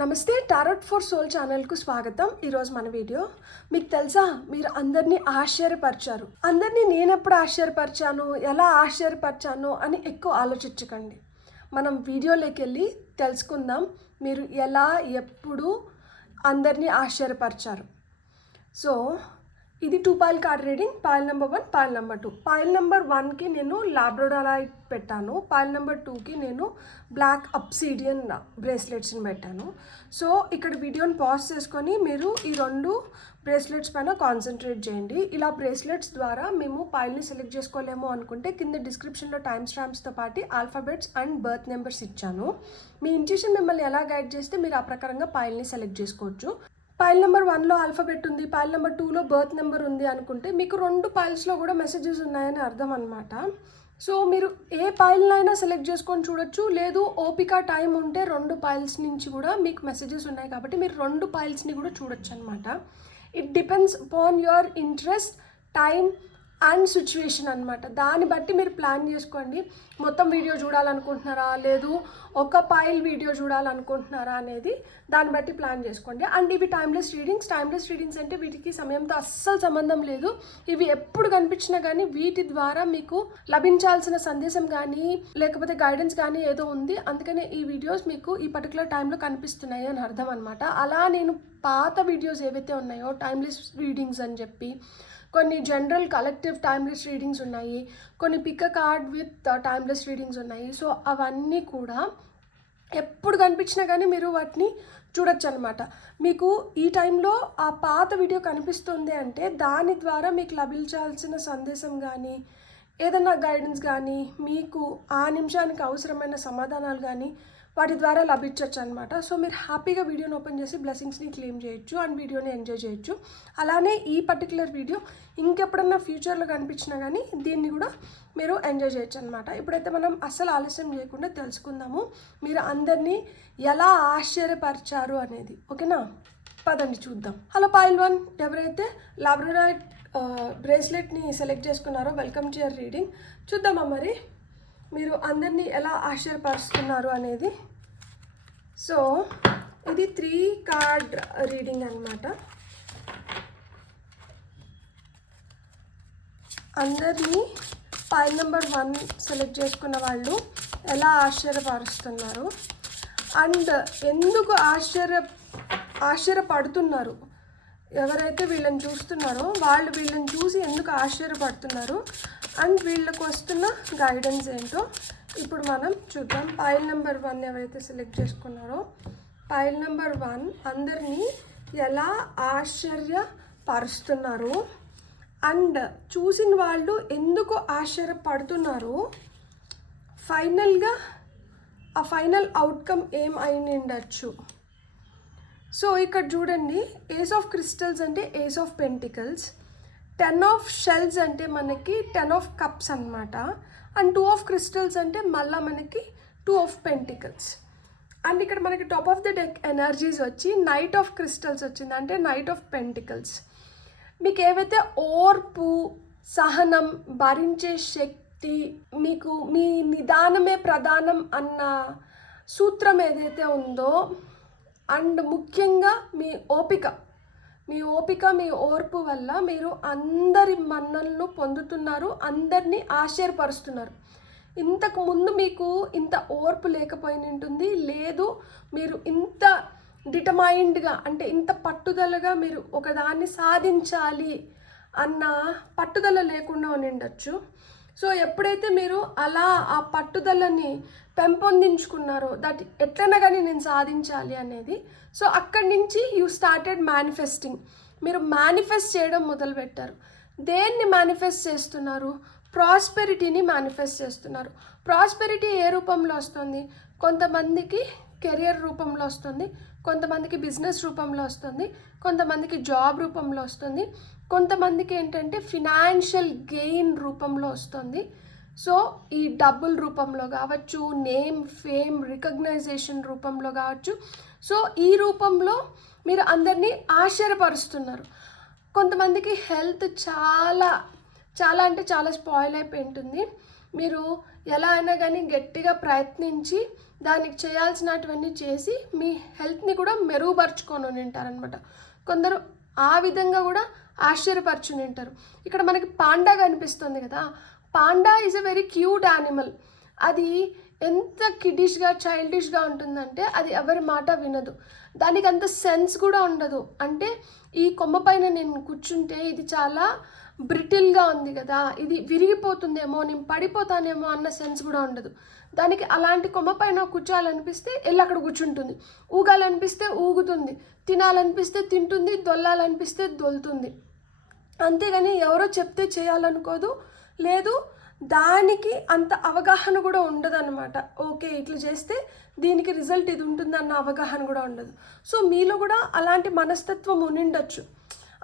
నమస్తే tarot for soul ఛానల్కు స్వాగతం. ఈరోజు మన వీడియో మీకు తెలుసా, మీరు అందరినీ ఆశ్చర్యపరిచారు. అందరినీ నేనెప్పుడు ఆశ్చర్యపరిచాను, ఎలా ఆశ్చర్యపరిచాను అని ఎక్కువ ఆలోచించకండి. మనం వీడియోలోకి వెళ్ళి తెలుసుకుందాం మీరు ఎలా ఎప్పుడు అందరినీ ఆశ్చర్యపరిచారు. సో ఇది 2 foil card reading. Foil number 1, foil number 2. Foil number 1కి నేను లాబ్రడారైట్ పెట్టాను. పాయిల్ నెంబర్ 2కి నేను బ్లాక్ అబ్సిడియన్ బ్రేస్లెట్స్ని పెట్టాను. సో ఇక్కడ వీడియోని పాజ్ చేసుకొని మీరు ఈ 2 బ్రేస్లెట్స్ పైన కాన్సన్ట్రేట్ చేయండి. ఇలా బ్రేస్లెట్స్ ద్వారా మేము పాయిల్ని సెలెక్ట్ చేసుకోలేము అనుకుంటే కింద డిస్క్రిప్షన్లో టైమ్ స్టాంప్స్తో పాటు ఆల్ఫాబెట్స్ అండ్ బర్త్ నెంబర్స్ ఇచ్చాను. మీ ఇంట్యూషన్ మిమ్మల్ని ఎలా గైడ్ చేస్తే మీరు ఆ ప్రకారంగా పాయిల్ని సెలెక్ట్ చేసుకోవచ్చు. పాయిల్ నెంబర్ 1లో ఆల్ఫాబెట్ ఉంది, పాయిల్ నెంబర్ 2లో బర్త్ నెంబర్ ఉంది అనుకుంటే మీకు 2 పాయిల్స్లో కూడా మెసేజెస్ ఉన్నాయని అర్థం అనమాట. సో మీరు ఏ పాయిల్నైనా సెలెక్ట్ చేసుకొని చూడొచ్చు, లేదు ఓపిక టైం ఉంటే 2 పాయిల్స్ నుంచి కూడా మీకు మెసేజెస్ ఉన్నాయి కాబట్టి మీరు 2 పాయిల్స్ని కూడా చూడొచ్చు అనమాట. It depends upon your interest, time and situation అనమాట. దాన్ని బట్టి మీరు ప్లాన్ చేసుకోండి. మొత్తం వీడియో చూడాలనుకుంటున్నారా, లేదు ఒక పాయిల్ వీడియో చూడాలనుకుంటున్నారా అనేది దాన్ని బట్టి ప్లాన్ చేసుకోండి. అండ్ ఇవి టైమ్లెస్ రీడింగ్స్ అంటే వీటికి సమయంతో అస్సలు సంబంధం లేదు. ఇవి ఎప్పుడు కనిపించినా కానీ వీటి ద్వారా మీకు లభించాల్సిన సందేశం కానీ లేకపోతే గైడెన్స్ కానీ ఏదో ఉంది, అందుకనే ఈ వీడియోస్ మీకు ఈ పర్టికులర్ టైంలో కనిపిస్తున్నాయి అని అర్థం అనమాట. అలా నేను పాత వీడియోస్ ఏవైతే ఉన్నాయో టైమ్లెస్ రీడింగ్స్ అని చెప్పి, కొన్ని జనరల్ కలెక్టివ్ టైమ్లెస్ రీడింగ్స్ ఉన్నాయి, కొన్ని pick a card with timeless readings ఉన్నాయి. సో అవన్నీ కూడా ఎప్పుడు కనిపించినా కానీ మీరు వాటిని చూడొచ్చు అనమాట. మీకు ఈ టైంలో ఆ పాత వీడియో కనిపిస్తుంది అంటే దాని ద్వారా మీకు లభించాల్సిన సందేశం కానీ ఏదైనా గైడెన్స్ కానీ మీకు ఆ నిమిషానికి అవసరమైన సమాధానాలు కానీ వాటి ద్వారా లభించవచ్చు అనమాట. సో మీరు హ్యాపీగా వీడియోని ఓపెన్ చేసి బ్లెస్సింగ్స్ని క్లెయిమ్ చేయొచ్చు అండ్ వీడియోని ఎంజాయ్ చేయొచ్చు. అలానే ఈ పర్టికులర్ వీడియో ఇంకెప్పుడన్నా ఫ్యూచర్లో కనిపించినా కానీ దీన్ని కూడా మీరు ఎంజాయ్ చేయొచ్చు అనమాట. ఇప్పుడైతే మనం అస్సలు ఆలస్యం చేయకుండా తెలుసుకుందాము మీరు అందరినీ ఎలా ఆశ్చర్యపరిచారు అనేది. ఓకేనా, పదండి చూద్దాం. హలో పాయిల్ 1, ఎవరైతే లాబ్రడారైట్ బ్రేస్లెట్ని సెలెక్ట్ చేసుకున్నారో వెల్కమ్ టు యువర్ రీడింగ్. చూద్దామా మరి మీరు అందరినీ ఎలా ఆశ్చర్యపరుస్తున్నారు అనేది. సో ఇది 3 కార్డ్ రీడింగ్ అనమాట. అందరినీ పాయిల్ నెంబర్ 1 సెలెక్ట్ చేసుకున్న వాళ్ళు ఎలా ఆశ్చర్యపరుస్తున్నారు అండ్ ఎందుకు ఆశ్చర్యపడుతున్నారు, ఎవరైతే వీళ్ళని చూస్తున్నారో వాళ్ళు వీళ్ళని చూసి ఎందుకు ఆశ్చర్యపడుతున్నారు అండ్ వీళ్ళకు వస్తున్న గైడెన్స్ ఏంటో ఇప్పుడు మనం చూద్దాం. పాయిల్ నెంబర్ 1 ఎవరైతే సెలెక్ట్ చేసుకున్నారో పాయిల్ నెంబర్ 1 అందరినీ ఎలా ఆశ్చర్యపరుస్తున్నారు అండ్ చూసిన వాళ్ళు ఎందుకు ఆశ్చర్యపడుతున్నారు, ఫైనల్గా ఆ ఫైనల్ అవుట్కమ్ ఏం అయి ఉండొచ్చు. సో ఇక్కడ చూడండి, ఏస్ ఆఫ్ క్రిస్టల్స్ అంటే ace of pentacles, 10 of shells అంటే మనకి 10 ఆఫ్ కప్స్ అనమాట. అండ్ 2 ఆఫ్ క్రిస్టల్స్ అంటే మళ్ళీ మనకి 2 ఆఫ్ పెంటికల్స్. అండ్ ఇక్కడ మనకి top of the deck energies వచ్చి నైట్ ఆఫ్ క్రిస్టల్స్ వచ్చింది, అంటే నైట్ ఆఫ్ పెంటికల్స్. మీకు ఏవైతే ఓర్పు, సహనం, భరించే శక్తి, మీకు మీ నిదానమే ప్రధానం అన్న సూత్రం ఏదైతే ఉందో అండ్ ముఖ్యంగా మీ ఓపిక, మీ ఓర్పు వల్ల మీరు అందరి మన్నలను పొందుతున్నారు, అందరినీ ఆశ్చర్యపరుస్తున్నారు. ఇంతకు ముందు మీకు ఇంత ఓర్పు లేకపోయి ఉంటుంది, లేదు మీరు ఇంత డిటర్మైన్డ్గా అంటే ఇంత పట్టుదలగా మీరు ఒకదాన్ని సాధించాలి అన్న పట్టుదల లేకుండా ఉండొచ్చు. సో ఎప్పుడైతే మీరు అలా ఆ పట్టుదలని పెంపొందించుకున్నారో దట్ ఎట్లన్నా కానీ నేను సాధించాలి అనేది, సో అక్కడి నుంచి యూ స్టార్టెడ్ మేనిఫెస్టింగ్. మీరు మేనిఫెస్ట్ చేయడం మొదలుపెట్టారు. దేన్ని మేనిఫెస్ట్ చేస్తున్నారు? ప్రాస్పెరిటీని మేనిఫెస్ట్ చేస్తున్నారు. ప్రాస్పెరిటీ ఏ రూపంలో వస్తుంది? కొంతమందికి కెరియర్ రూపంలో వస్తుంది, కొంతమందికి బిజినెస్ రూపంలో వస్తుంది, కొంతమందికి జాబ్ రూపంలో వస్తుంది, కొంతమందికి ఏంటంటే ఫినాన్షియల్ గెయిన్ రూపంలో వస్తుంది. సో ఈ డబ్బుల రూపంలో కావచ్చు, నేమ్, ఫేమ్, రికగ్నైజేషన్ రూపంలో కావచ్చు. సో ఈ రూపంలో మీరు అందరినీ ఆశ్చర్యపరుస్తున్నారు. కొంతమందికి హెల్త్ చాలా అంటే చాలా స్పాయిల్ అయిపోయి ఉంటుంది. మీరు ఎలా అయినా కానీ గట్టిగా ప్రయత్నించి దానికి చేయాల్సినటువన్నీ చేసి మీ హెల్త్ని కూడా మెరుగుపరుచుకొని ఉంటారనమాట. కొందరు ఆ విధంగా కూడా ఆశ్చర్యపరచుని ఉంటారు. ఇక్కడ మనకి పాండా కనిపిస్తుంది కదా, panda is a very cute animal. అది ఎంత కిడిష్గా చైల్డిష్గా ఉంటుందంటే అది ఎవరి మాట వినదు, దానికి అంత సెన్స్ కూడా ఉండదు. అంటే ఈ కొమ్మ పైన నేను కూర్చుంటే ఇది చాలా బ్రిటిల్గా ఉంది కదా, ఇది విరిగిపోతుందేమో, నేను పడిపోతానేమో అన్న సెన్స్ కూడా ఉండదు దానికి. అలాంటి కొమ్మ పైన కూర్చోాలనిపిస్తే వెళ్ళి అక్కడ కూర్చుంటుంది, ఊగాలనిపిస్తే ఊగుతుంది, తినాలనిపిస్తే తింటుంది, దొల్లాలనిపిస్తే దొల్తుంది. అంతేగాని ఎవరో చెప్తే చేయాలనుకోదు, లేదు దానికి అంత అవగాహన కూడా ఉండదన్నమాట. ఓకే ఇట్లా చేస్తే దీనికి రిజల్ట్ ఇది ఉంటుందన్న అవగాహన కూడా ఉండదు. సో మీలో కూడా అలాంటి మనస్తత్వం ఉండిండొచ్చు.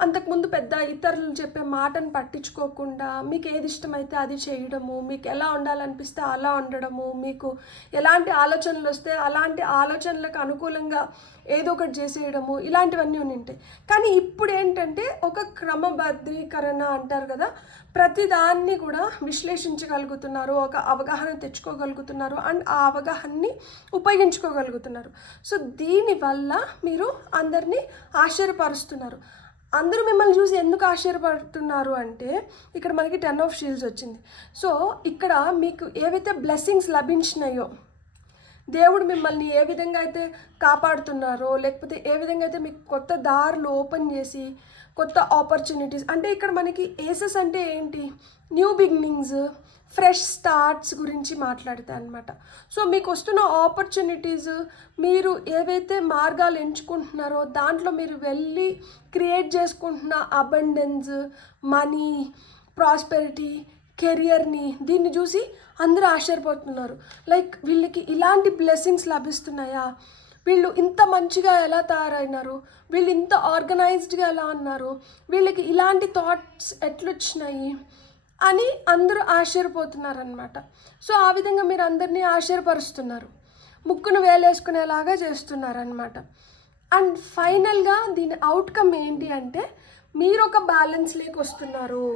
అంతకుముందు పెద్ద ఇతరులు చెప్పే మాటను పట్టించుకోకుండా మీకు ఏది ఇష్టమైతే అది చేయడము, మీకు ఎలా ఉండాలనిపిస్తే అలా ఉండడము, మీకు ఎలాంటి ఆలోచనలు వస్తే అలాంటి ఆలోచనలకు అనుకూలంగా ఏదో ఒకటి చేసేయడము, ఇలాంటివన్నీ ఉంటాయి. కానీ ఇప్పుడు ఏంటంటే ఒక క్రమబద్ధీకరణ అంటారు కదా, ప్రతిదాన్ని కూడా విశ్లేషించగలుగుతున్నారు, ఒక అవగాహన తెచ్చుకోగలుగుతున్నారు అండ్ ఆ అవగాహనని ఉపయోగించుకోగలుగుతున్నారు. సో దీనివల్ల మీరు అందరినీ ఆశ్చర్యపరుస్తున్నారు. అందరూ మిమ్మల్ని చూసి ఎందుకు ఆశ్చర్యపడుతున్నారు అంటే ఇక్కడ మనకి 10 ఆఫ్ షీల్డ్స్ వచ్చింది. సో ఇక్కడ మీకు ఏవైతే బ్లెస్సింగ్స్ లభించినాయో, దేవుడు మిమ్మల్ని ఏ విధంగా అయితే కాపాడుతున్నారో, లేకపోతే ఏ విధంగా అయితే మీకు కొత్త దారులు ఓపెన్ చేసి కొత్త ఆపర్చునిటీస్, అంటే ఇక్కడ మనకి ఏసెస్ అంటే ఏంటి, న్యూ బిగినింగ్స్, ఫ్రెష్ స్టార్ట్స్ గురించి మాట్లాడతాయి అన్నమాట. సో మీకు వస్తున్న ఆపర్చునిటీస్, మీరు ఏవైతే మార్గాలు ఎంచుకుంటున్నారో దాంట్లో మీరు వెళ్ళి క్రియేట్ చేసుకుంటున్న అబండెన్స్, మనీ, ప్రాస్పెరిటీ, కెరియర్ని, దీన్ని చూసి అందరూ ఆశ్చర్యపోతున్నారు. లైక్ వీళ్ళకి ఇలాంటి బ్లెస్సింగ్స్ లభిస్తున్నాయా, వీళ్ళు ఇంత మంచిగా ఎలా తయారైనారు, వీళ్ళు ఇంత ఆర్గనైజ్డ్గా ఎలా అన్నారు, వీళ్ళకి ఇలాంటి థాట్స్ ఎట్లొచ్చినాయి అని అందరూ ఆశ్చర్యపోతున్నారనమాట. సో ఆ విధంగా మీరు అందరినీ ఆశ్చర్యపరుస్తున్నారు, ముక్కును వేలేసుకునేలాగా చేస్తున్నారనమాట. అండ్ ఫైనల్గా దీని అవుట్కమ్ ఏంటి అంటే మీరు ఒక బ్యాలెన్స్లోకి వస్తున్నారు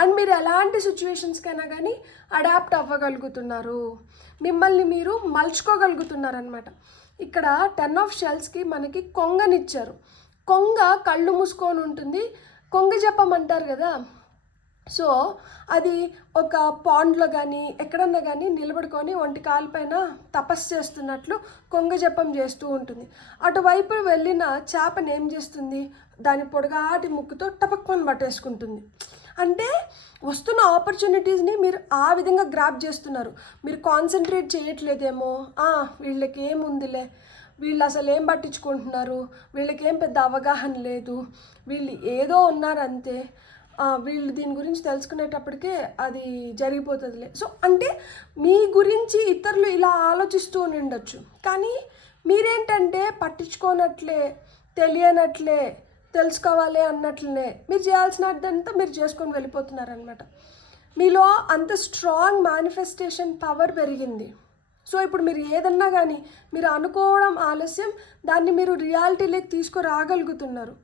అండ్ మీరు ఎలాంటి సిచ్యువేషన్స్కైనా కానీ అడాప్ట్ అవ్వగలుగుతున్నారు, మిమ్మల్ని మీరు మలుచుకోగలుగుతున్నారనమాట. ఇక్కడ 10 ఆఫ్ షెల్స్కి మనకి కొంగనిచ్చారు. కొంగ కళ్ళు మూసుకొని ఉంటుంది, కొంగ జపమంటారు కదా. సో అది ఒక పాండ్లో కానీ ఎక్కడన్నా కానీ నిలబడుకొని ఒంటి కాలు పైన తపస్సు చేస్తున్నట్లు కొంగ జపం చేస్తూ ఉంటుంది. అటువైపు వెళ్ళిన చేపను ఏం చేస్తుంది, దాని పొడగాటి ముక్కుతో టపక్మని పట్టేసుకుంటుంది. అంటే వస్తున్న ఆపర్చునిటీస్ని మీరు ఆ విధంగా గ్రాప్ చేస్తున్నారు, మీరు కాన్సన్ట్రేట్ చేయట్లేదేమో, వీళ్ళకి ఏముందిలే, వీళ్ళు అసలు ఏం పట్టించుకుంటున్నారు, వీళ్ళకి ఏం పెద్ద అవగాహన లేదు, వీళ్ళు ఏదో ఉన్నారంతే, వీళ్ళు దీని గురించి తెలుసుకునేటప్పటికే అది జరిగిపోతుందిలే. సో అంటే మీ గురించి ఇతరులు ఇలా ఆలోచిస్తూ ఉండొచ్చు, కానీ మీరేంటంటే పట్టించుకోనట్లే, తెలియనట్లే, తెలుసుకోవాలి అన్నట్లనే మీరు చేయాల్సినదంతా మీరు చేసుకొని వెళ్ళిపోతున్నారనమాట. మీలో అంత స్ట్రాంగ్ మేనిఫెస్టేషన్ పవర్ పెరిగింది. సో ఇప్పుడు మీరు ఏదన్నా కానీ మీరు అనుకోవడం ఆలస్యం, దాన్ని మీరు రియాలిటీలోకి తీసుకురాగలుగుతున్నారు.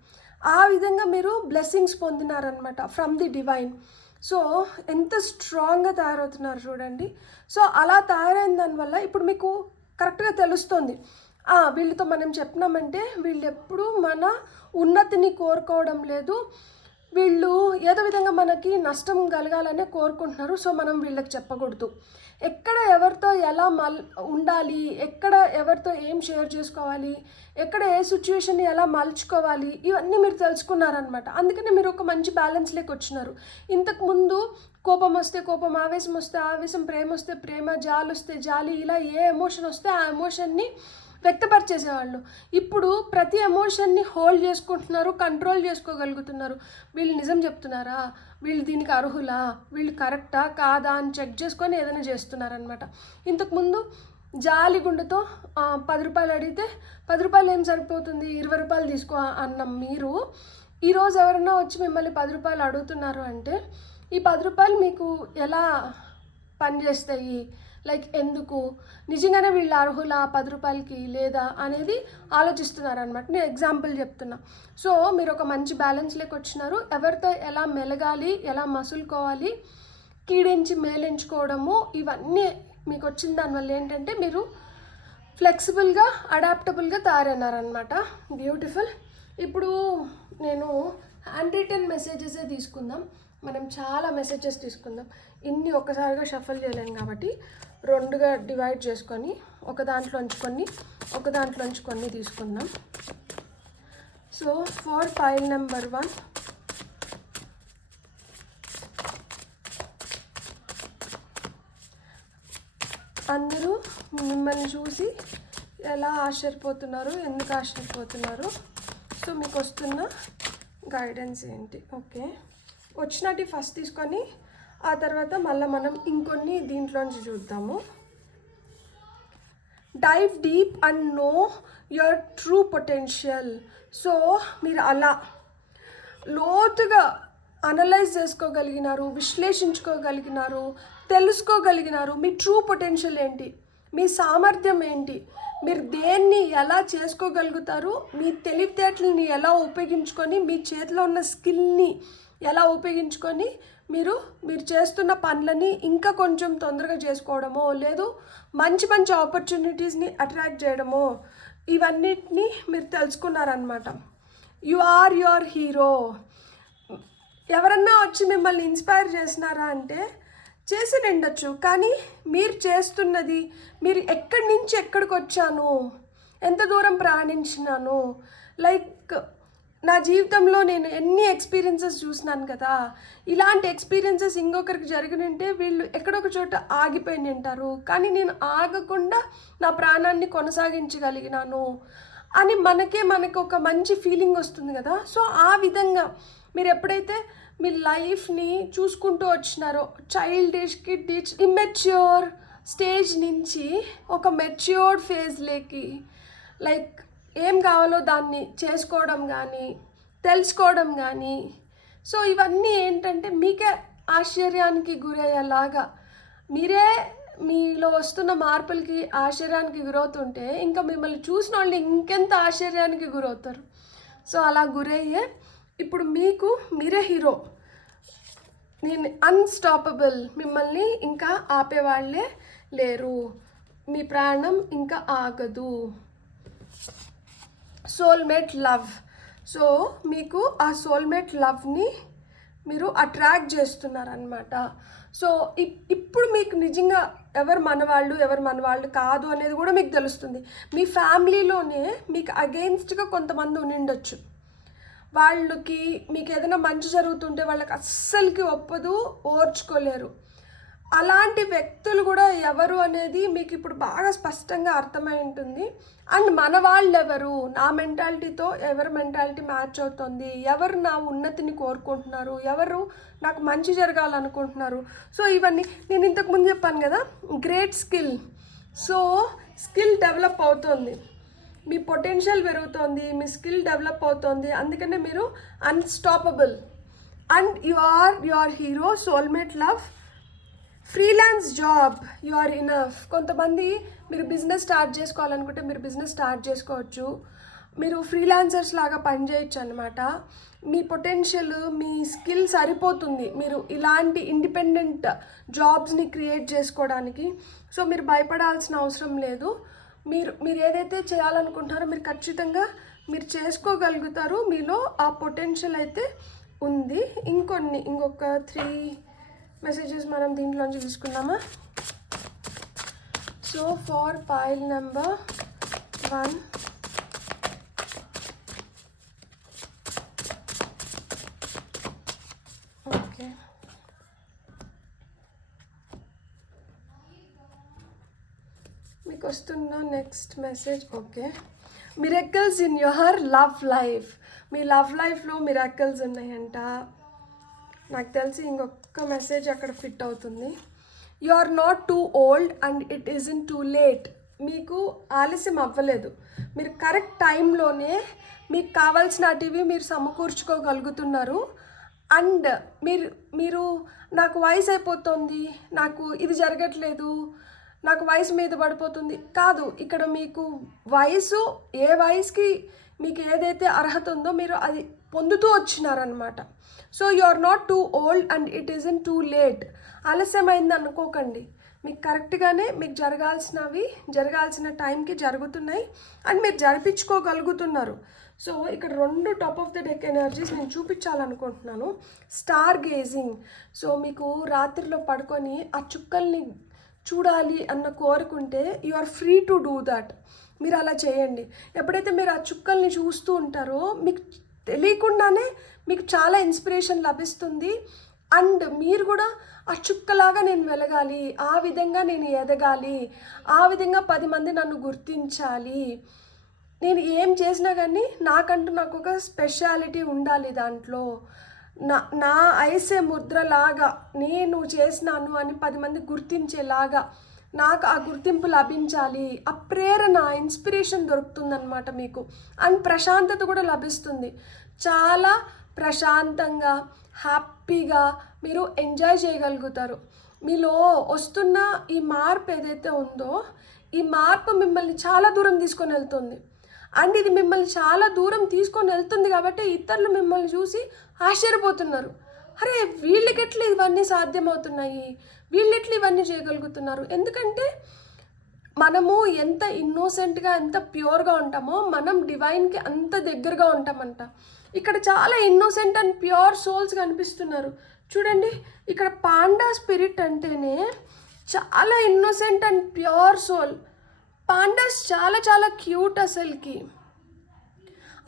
ఆ విధంగా మీరు బ్లెస్సింగ్స్ పొందినారనమాట ఫ్రమ్ ది డివైన్. సో ఎంత స్ట్రాంగ్గా తయారవుతున్నారు చూడండి. సో అలా తయారైన దానివల్ల ఇప్పుడు మీకు కరెక్ట్గా తెలుస్తుంది, వీళ్ళతో మనం చెప్పినామంటే వీళ్ళు ఎప్పుడు మన ఉన్నతిని కోరుకోవడం లేదు, వీళ్ళు ఏదో విధంగా మనకి నష్టం కలగాలనే కోరుకుంటున్నారు. సో మనం వీళ్ళకి చెప్పకూడదు, ఎక్కడ ఎవరితో ఎలా ఉండాలి, ఎక్కడ ఎవరితో ఏం షేర్ చేసుకోవాలి, ఎక్కడ ఏ సిచ్యువేషన్ని ఎలా మలుచుకోవాలి, ఇవన్నీ మీరు తెలుసుకున్నారనమాట. అందుకని మీరు ఒక మంచి బ్యాలెన్స్లోకి వచ్చినారు. ఇంతకుముందు కోపం వస్తే కోపం, ఆవేశం వస్తే ఆవేశం, ప్రేమ వస్తే ప్రేమ, జాలి వస్తే జాలి, ఇలా ఏ ఎమోషన్ వస్తే ఆ ఎమోషన్ని వ్యక్తపరిచేసేవాళ్ళు. ఇప్పుడు ప్రతి ఎమోషన్ని హోల్డ్ చేసుకుంటున్నారు, కంట్రోల్ చేసుకోగలుగుతున్నారు. వీళ్ళు నిజం చెప్తున్నారా, వీళ్ళు దీనికి అర్హులా, వీళ్ళు కరెక్టా కాదా అని చెక్ చేసుకొని ఏదైనా చేస్తున్నారనమాట. ఇంతకుముందు జాలి గుండెతో 10 రూపాయలు అడిగితే 10 రూపాయలు ఏం సరిపోతుంది, 20 రూపాయలు తీసుకో అన్న మీరు ఈరోజు ఎవరైనా వచ్చి మిమ్మల్ని 10 రూపాయలు అడుగుతున్నారు అంటే ఈ 10 రూపాయలు మీకు ఎలా పనిచేస్తాయి, లైక్ ఎందుకు, నిజంగానే వీళ్ళు అర్హులా 10 రూపాయలకి లేదా అనేది ఆలోచిస్తున్నారనమాట. నేను ఎగ్జాంపుల్ చెప్తున్నా. సో మీరు ఒక మంచి బ్యాలెన్స్లోకి వచ్చినారు, ఎవరితో ఎలా మెలగాలి, ఎలా మసులుకోవాలి, కీడించి మేలించుకోవడము, ఇవన్నీ మీకు వచ్చిన దానివల్ల ఏంటంటే మీరు ఫ్లెక్సిబుల్గా అడాప్టబుల్గా తయారైనారనమాట. బ్యూటిఫుల్. ఇప్పుడు నేను హ్యాండ్ రిటన్ మెసేజెసే తీసుకుందాం. మనం చాలా మెసేజెస్ తీసుకుందాం. ఇన్ని ఒక్కసారిగా షఫల్ చేయలేం కాబట్టి 2గా డివైడ్ చేసుకొని ఒక దాంట్లోంచి కొన్ని తీసుకుందాం. సో ఫర్ ఫైల్ నెంబర్ 1, అందరూ మిమ్మల్ని చూసి ఎలా ఆశ్చర్యపోతున్నారు, ఎందుకు ఆశ్చర్యపోతున్నారు, సో మీకు వస్తున్న గైడెన్స్ ఏంటి? ఓకే, వచ్చినట్టు ఫస్ట్ తీసుకొని ఆ తర్వాత మళ్ళీ మనం ఇంకొన్ని దీంట్లోంచి చూద్దాము. Dive deep and know your true potential. So మీరు అలా లోతుగా అనలైజ్ చేసుకోగలిగినారు, విశ్లేషించుకోగలిగినారు, తెలుసుకోగలిగినారు మీ ట్రూ పొటెన్షియల్ ఏంటి, మీ సామర్థ్యం ఏంటి, మీరు దేన్ని ఎలా చేసుకోగలుగుతారు, మీ తెలివితేటలని ఎలా ఉపయోగించుకొని, మీ చేతిలో ఉన్న స్కిల్ని ఎలా ఉపయోగించుకొని మీరు చేస్తున్న పనులని ఇంకా కొంచెం తొందరగా చేసుకోవడమో, లేదు మంచి మంచి ఆపర్చునిటీస్ని అట్రాక్ట్ చేయడమో, ఇవన్నిటిని మీరు తెలుసుకున్నారనమాట. You are your hero. ఎవరన్నా వచ్చి మిమ్మల్ని ఇన్స్పైర్ చేసినారా అంటే చేసి ఉండొచ్చు, కానీ మీరు చేస్తున్నది, మీరు ఎక్కడి నుంచి ఎక్కడికి వచ్చాను, ఎంత దూరం ప్రయాణించినాను, లైక్ నా జీవితంలో నేను ఎన్ని ఎక్స్పీరియన్సెస్ చూసినాను కదా, ఇలాంటి ఎక్స్పీరియన్సెస్ ఇంకొకరికి జరిగినంటే వీళ్ళు ఎక్కడొక చోట ఆగిపోయి ఉంటారు, కానీ నేను ఆగకుండా నా ప్రాణాన్ని కొనసాగించగలిగినాను అని మనకు ఒక మంచి ఫీలింగ్ వస్తుంది కదా. సో ఆ విధంగా మీరు ఎప్పుడైతే మీ లైఫ్ని చూసుకుంటూ వచ్చినారో, చైల్డిష్, కిడ్డిష్, ఇమ్మెచ్యూర్ స్టేజ్ నుంచి ఒక మెచ్యూర్డ్ ఫేజ్లోకి, లైక్ ఏం కావాలో దాన్ని చేసుకోవడం కానీ, తెలుసుకోవడం కానీ, సో ఇవన్నీ ఏంటంటే మీకే ఆశ్చర్యానికి గురయ్యేలాగా, మీరే మీలో వస్తున్న మార్పులకి ఆశ్చర్యానికి గురవుతుంటే ఇంకా మిమ్మల్ని చూసిన వాళ్ళు ఇంకెంత ఆశ్చర్యానికి గురవుతారు. సో అలా గురయ్యే ఇప్పుడు మీరే హీరో, నేను అన్స్టాపబుల్, మిమ్మల్ని ఇంకా ఆపేవాళ్ళే లేరు, మీ ప్రాణం ఇంకా ఆగదు. Soulmate love. సో మీకు ఆ సోల్మేట్ లవ్ని మీరు అట్రాక్ట్ చేస్తున్నారనమాట. సో ఇప్పుడు మీకు నిజంగా ఎవరు మనవాళ్ళు కాదు అనేది కూడా మీకు తెలుస్తుంది. మీ ఫ్యామిలీలోనే మీకు అగెయిన్స్ట్గా కొంతమంది ఉండిండొచ్చు, వాళ్ళకి మీకు ఏదైనా మంచి జరుగుతుంటే వాళ్ళకి అస్సలకి ఒప్పదు, ఓర్చుకోలేరు. అలాంటి వ్యక్తులు కూడా ఎవరు అనేది మీకు ఇప్పుడు బాగా స్పష్టంగా అర్థమై ఉంటుంది. అండ్ మన వాళ్ళు ఎవరు, నా మెంటాలిటీతో ఎవరి మెంటాలిటీ మ్యాచ్ అవుతుంది, ఎవరు నా ఉన్నతిని కోరుకుంటున్నారు, ఎవరు నాకు మంచి జరగాలనుకుంటున్నారు. సో ఇవన్నీ నేను ఇంతకుముందు చెప్పాను కదా, great skill. So skill develop అవుతుంది, మీ పొటెన్షియల్ పెరుగుతుంది, మీ స్కిల్ డెవలప్ అవుతుంది, అందుకనే మీరు unstoppable. And you are your hero. Soulmate love. Freelance job, you are enough. కొంతమంది మీరు బిజినెస్ స్టార్ట్ చేసుకోవాలనుకుంటే మీరు బిజినెస్ స్టార్ట్ చేసుకోవచ్చు, మీరు ఫ్రీలాన్సర్స్ లాగా పనిచేయచ్చు అనమాట. మీ పొటెన్షియల్, మీ స్కిల్ సరిపోతుంది మీరు ఇలాంటి ఇండిపెండెంట్ జాబ్స్ని క్రియేట్ చేసుకోవడానికి. సో మీరు భయపడాల్సిన అవసరం లేదు. మీరు ఏదైతే చేయాలనుకుంటున్నారో మీరు ఖచ్చితంగా మీరు చేసుకోగలుగుతారు, మీలో ఆ పొటెన్షియల్ అయితే ఉంది. ఇంకొక 3 మెసేజెస్ మనం దీంట్లోంచి తీసుకున్నామా. So for file number 1, okay, మీకు వస్తున్న next message. Okay, miracles in your love life. మీ లవ్ లైఫ్లో మిరకల్స్ ఉన్నాయంట. నాకు తెలిసి ఇంకొక మెసేజ్ అక్కడ ఫిట్ అవుతుంది. You are not too old and it isn't too late. మీకు ఆలస్యం అవ్వలేదు, మీరు కరెక్ట్ టైంలోనే మీకు కావాల్సినటివి మీరు సమకూర్చుకోగలుగుతున్నారు. అండ్ మీరు నాకు వయసు అయిపోతుంది, నాకు ఇది జరగట్లేదు, నాకు వయసు మీద పడిపోతుంది కాదు. ఇక్కడ మీకు వయసు, ఏ వయసుకి మీకు ఏదైతే అర్హత ఉందో మీరు అది పొందుతూ వచ్చినారనమాట. So you are not too old and it isn't too late. ఆలస్యమైంది అనుకోకండి, మీకు కరెక్ట్గానే మీకు జరగాల్సిన టైంకి జరుగుతున్నాయి అండ్ మీరు జరిపించుకోగలుగుతున్నారు. సో ఇక్కడ 2 top of the deck energies నేను చూపించాలనుకుంటున్నాను. Star gazing. సో మీకు రాత్రిలో పడుకొని ఆ చుక్కల్ని చూడాలి అన్న కోరుకుంటే you are free to do that. మీరు అలా చేయండి. ఎప్పుడైతే మీరు ఆ చుక్కల్ని చూస్తూ ఉంటారో మీకు తెలియకుండానే మీకు చాలా ఇన్స్పిరేషన్ లభిస్తుంది. అండ్ మీరు కూడా ఆ చుక్కలాగా నేను వెలగాలి, ఆ విధంగా నేను ఎదగాలి, ఆ విధంగా 10 మంది నన్ను గుర్తించాలి, నేను ఏం చేసినా కానీ నాకు ఒక స్పెషాలిటీ ఉండాలి దాంట్లో, నా ఐసే ముద్రలాగా నేను చేసినాను అని 10 మంది గుర్తించేలాగా నాకు ఆ గుర్తింపు లభించాలి, ఆ ప్రేరణ ఇన్స్పిరేషన్ దొరుకుతుందన్నమాట మీకు. అండ్ ప్రశాంతత కూడా లభిస్తుంది. చాలా ప్రశాంతంగా హ్యాపీగా మీరు ఎంజాయ్ చేయగలుగుతారు. మీలో వస్తున్న ఈ మార్పు ఏదైతే ఉందో ఈ మార్పు మిమ్మల్ని చాలా దూరం తీసుకొని వెళ్తుంది. అండ్ ఇది మిమ్మల్ని చాలా దూరం తీసుకొని వెళ్తుంది కాబట్టి ఇతరులు మిమ్మల్ని చూసి ఆశ్చర్యపోతున్నారు. అరే వీళ్ళకెట్లా ఇవన్నీ సాధ్యమవుతున్నాయి, వీళ్ళెట్లు ఇవన్నీ చేయగలుగుతున్నారు. ఎందుకంటే మనము ఎంత ఇన్నోసెంట్గా ఎంత ప్యూర్గా ఉంటామో మనం డివైన్కి అంత దగ్గరగా ఉంటామంట. ఇక్కడ చాలా ఇన్నోసెంట్ అండ్ ప్యూర్ సోల్స్ కనిపిస్తున్నారు. చూడండి ఇక్కడ పాండా స్పిరిట్ అంటేనే చాలా innocent and pure soul. Pandas చాలా చాలా క్యూట్ అసలుకి.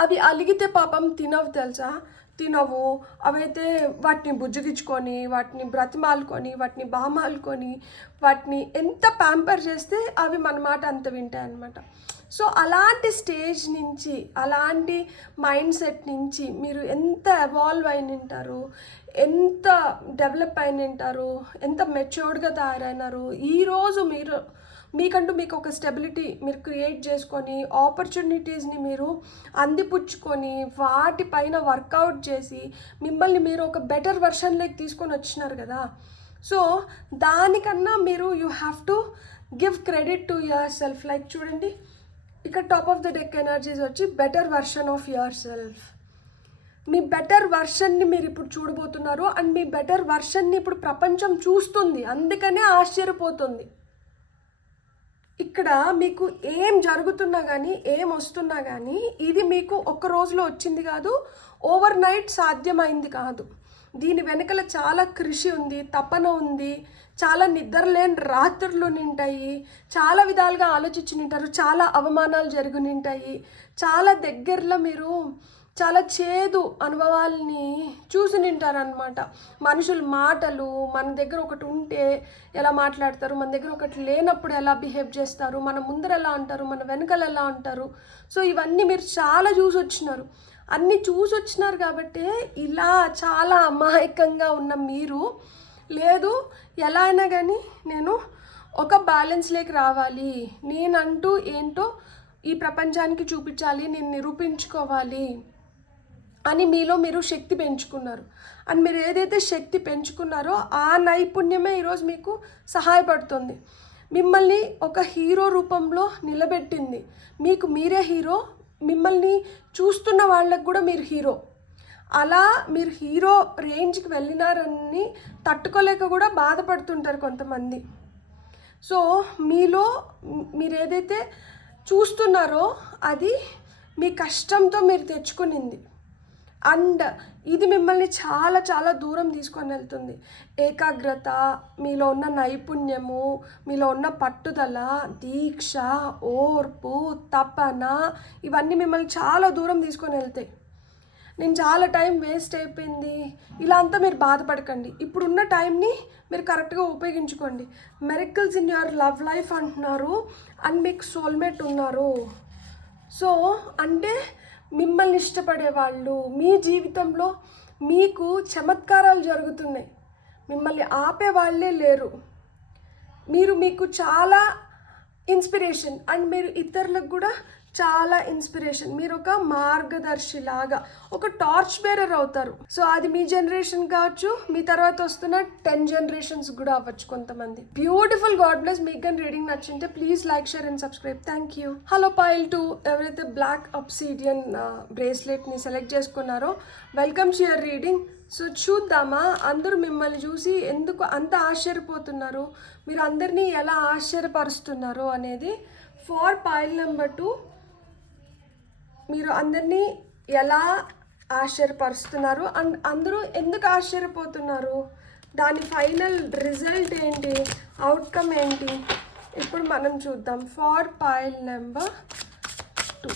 అవి అలిగితే పాపం తినవు తెలుసా, తినవు. అవైతే వాటిని బుజ్జగించుకొని వాటిని బ్రతిమాలుకొని వాటిని బామాలుకొని వాటిని ఎంత ప్యాంపర్ చేస్తే అవి మన మాట అంత వింటాయి అన్నమాట. సో అలాంటి స్టేజ్ నుంచి అలాంటి మైండ్ సెట్ నుంచి మీరు ఎంత ఎవాల్వ్ అయిన ఉంటారు, ఎంత డెవలప్ అయిన ఉంటారు, ఎంత మెచ్యూర్డ్గా తయారైనారు. ఈరోజు మీకంటూ మీకు ఒక స్టెబిలిటీ మీరు క్రియేట్ చేసుకొని ఆపర్చునిటీస్ని మీరు అందిపుచ్చుకొని వాటిపైన వర్కౌట్ చేసి మిమ్మల్ని మీరు ఒక బెటర్ వెర్షన్లోకి తీసుకొని వచ్చినారు కదా. సో దానికన్నా మీరు you have to give credit to yourself. Like చూడండి ఇక్కడ top of the deck energies వచ్చి better version of yourself. మీ బెటర్ వర్షన్ని మీరు ఇప్పుడు చూడబోతున్నారు. అండ్ మీ బెటర్ వర్షన్ని ఇప్పుడు ప్రపంచం చూస్తుంది, అందుకనే ఆశ్చర్యపోతుంది. ఇక్కడ మీకు ఏం జరుగుతున్నా కానీ ఏం వస్తున్నా కానీ ఇది మీకు ఒక్క రోజులో వచ్చింది కాదు, ఓవర్ నైట్ సాధ్యమైంది కాదు. దీని వెనకల చాలా కృషి ఉంది, తపన ఉంది, చాలా నిద్రలేని రాత్రులు నింటాయి, చాలా విధాలుగా ఆలోచించి నింటారు, చాలా అవమానాలు జరిగి నింటాయి, చాలా దగ్గరలో మీరు చాలా చేదు అనుభవాల్ని చూసి నింటారనమాట. మనుషుల మాటలు మన దగ్గర ఒకటి ఉంటే ఎలా మాట్లాడతారు, మన దగ్గర ఒకటి లేనప్పుడు ఎలా బిహేవ్ చేస్తారు, మన ముందర ఎలా ఉంటారు, మన వెనకాల ఎలా ఉంటారు. సో ఇవన్నీ మీరు చాలా చూసి వచ్చినారు. అన్నీ చూసి వచ్చినారు కాబట్టి ఇలా చాలా అమాయకంగా ఉన్న మీరు లేదు ఎలా అయినా కానీ నేను ఒక బ్యాలెన్స్లోకి రావాలి, నేనంటూ ఏంటో ఈ ప్రపంచానికి చూపించాలి, నేను నిరూపించుకోవాలి అని మీలో మీరు శక్తి పెంచుకున్నారు. అండ్ మీరు ఏదైతే శక్తి పెంచుకున్నారో ఆ నైపుణ్యమే ఈరోజు మీకు సహాయపడుతుంది, మిమ్మల్ని ఒక హీరో రూపంలో నిలబెట్టింది. మీకు మీరే హీరో, మిమ్మల్ని చూస్తున్న వాళ్ళకు కూడా మీరు హీరో. అలా మీరు హీరో రేంజ్కి వెళ్ళినారని తట్టుకోలేక కూడా బాధపడుతుంటారు కొంతమంది. సో మీలో మీరు ఏదైతే చూస్తున్నారో అది మీ కష్టంతో మీరు తెచ్చుకునింది. అండ్ ఇది మిమ్మల్ని చాలా చాలా దూరం తీసుకొని వెళ్తుంది. ఏకాగ్రత, మీలో ఉన్న నైపుణ్యము, మీలో ఉన్న పట్టుదల, దీక్ష, ఓర్పు, తపన ఇవన్నీ మిమ్మల్ని చాలా దూరం తీసుకొని వెళ్తాయి. నేను చాలా టైం వేస్ట్ అయిపోయింది ఇలా అంతా మీరు బాధపడకండి. ఇప్పుడున్న టైంని మీరు కరెక్ట్గా ఉపయోగించుకోండి. Miracles in your love life అంటున్నారు అండ్ మీకు సోల్మేట్ ఉన్నారు. సో అంటే మిమ్మల్ని ఇష్టపడే వాళ్ళు మీ జీవితంలో మీకు చమత్కారాలు జరుగుతున్నాయి, మిమ్మల్ని ఆపే వాళ్ళే లేరు. మీకు చాలా ఇన్స్పిరేషన్ అండ్ మీరు ఇతరులకు కూడా చాలా ఇన్స్పిరేషన్, మీరు ఒక మార్గదర్శి లాగా, ఒక టార్చ్ బేరర్ అవుతారు. సో అది మీ జనరేషన్ కావచ్చు, మీ తర్వాత వస్తున్న 10 generations కూడా అవ్వచ్చు కొంతమంది. Beautiful, God bless. మీకు కానీ రీడింగ్ నచ్చింటే please like, share and subscribe. Thank you. Hello pile 2, ఎవరైతే బ్లాక్ అబ్సిడియన్ బ్రేస్లెట్ని సెలెక్ట్ చేసుకున్నారో welcome to your reading. So చూద్దామా, అందరూ మిమ్మల్ని చూసి ఎందుకు అంత ఆశ్చర్యపోతున్నారు, మీరు అందరినీ ఎలా ఆశ్చర్యపరుస్తున్నారు అనేది. ఫార్ పైల్ నెంబర్ 2, మీరు అందరినీ ఎలా ఆశ్చర్యపరుస్తున్నారు అండ్ అందరూ ఎందుకు ఆశ్చర్యపోతున్నారు, దాని ఫైనల్ రిజల్ట్ ఏంటి, అవుట్కమ్ ఏంటి, ఇప్పుడు మనం చూద్దాం. For pile number 2,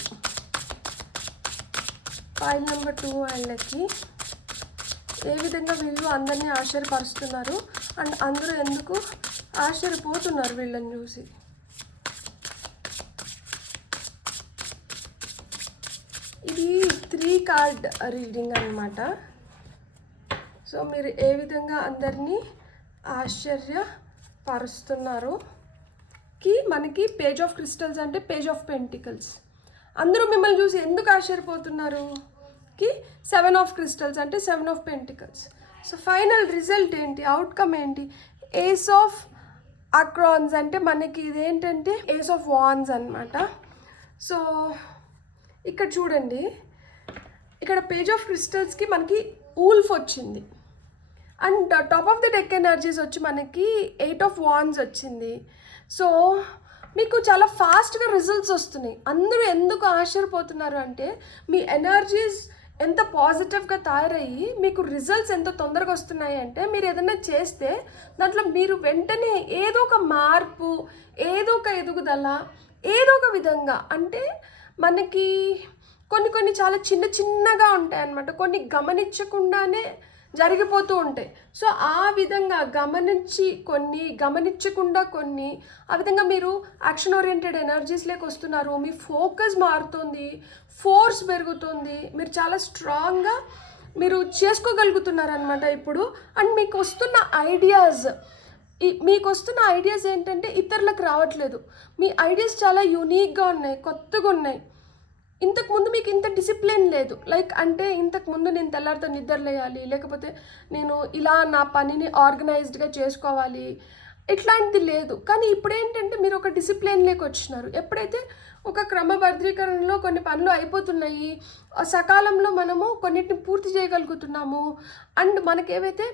pile number 2 వాళ్ళకి ఏ విధంగా వీళ్ళు అందరినీ ఆశ్చర్యపరుస్తున్నారు అండ్ అందరూ ఎందుకు ఆశ్చర్యపోతున్నారు వీళ్ళని చూసి. ఇది 3 కార్డ్ రీడింగ్ అనమాట. సో మీరు ఏ విధంగా అందరినీ ఆశ్చర్యపరుస్తున్నారు మనకి పేజ్ ఆఫ్ క్రిస్టల్స్ అంటే పేజ్ ఆఫ్ పెంటికల్స్. అందరూ మిమ్మల్ని చూసి ఎందుకు ఆశ్చర్యపోతున్నారు 7 ఆఫ్ క్రిస్టల్స్ అంటే 7 of pentacles. So final result ఏంటి, అవుట్కమ్ ఏంటి, ఏస్ ఆఫ్ అక్రాన్స్ అంటే మనకి ఇదేంటంటే ఏస్ ఆఫ్ వాన్స్ అనమాట. సో ఇక్కడ చూడండి, ఇక్కడ పేజ్ ఆఫ్ క్రిస్టల్స్కి మనకి ఊల్ఫ్ వచ్చింది and top of the deck energies వచ్చి మనకి 8 ఆఫ్ వాన్స్ వచ్చింది. సో మీకు చాలా ఫాస్ట్గా రిజల్ట్స్ వస్తున్నాయి. అందరూ ఎందుకు ఆశ్చర్యపోతున్నారు అంటే మీ ఎనర్జీస్ ఎంత పాజిటివ్గా తయారయ్యి మీకు రిజల్ట్స్ ఎంత తొందరగా వస్తున్నాయి అంటే, మీరు ఏదైనా చేస్తే దాంట్లో మీరు వెంటనే ఏదో ఒక మార్పు, ఏదో ఒక ఎదుగుదల, ఏదో ఒక విధంగా అంటే మనకి కొన్ని చాలా చిన్నగా ఉంటాయి అన్నమాట, కొన్ని గమనించకుండానే జరిగిపోతూ ఉంటాయి. సో ఆ విధంగా గమనించకుండా కొన్ని ఆ విధంగా మీరు యాక్షన్ ఓరియంటెడ్ ఎనర్జీస్లోకి వస్తున్నారు. మీ ఫోకస్ మారుతుంది, ఫోర్స్ పెరుగుతుంది, మీరు చాలా స్ట్రాంగ్గా మీరు చేసుకోగలుగుతున్నారనమాట ఇప్పుడు. అండ్ మీకు వస్తున్న ఐడియాస్ ఏంటంటే ఇతరులకు రావట్లేదు. మీ ఐడియాస్ చాలా యూనిక్గా ఉన్నాయి, కొత్తగా ఉన్నాయి. ఇంతకుముందు మీకు ఇంత డిసిప్లిన్ లేదు. లైక్ అంటే ఇంతకుముందు నేను తెల్లారితో నిద్రలేయాలి, లేకపోతే నేను ఇలా నా పనిని ఆర్గనైజ్డ్గా చేసుకోవాలి, ఇట్లాంటిది లేదు. కానీ ఇప్పుడు ఏంటంటే మీరు ఒక డిసిప్లిన్లోకి వచ్చినారు. ఎప్పుడైతే ఒక క్రమబద్ధీకరణలో కొన్ని పనులు అయిపోతున్నాయి, సకాలంలో మనము కొన్నిటిని పూర్తి చేయగలుగుతున్నాము అండ్ మనకేవైతే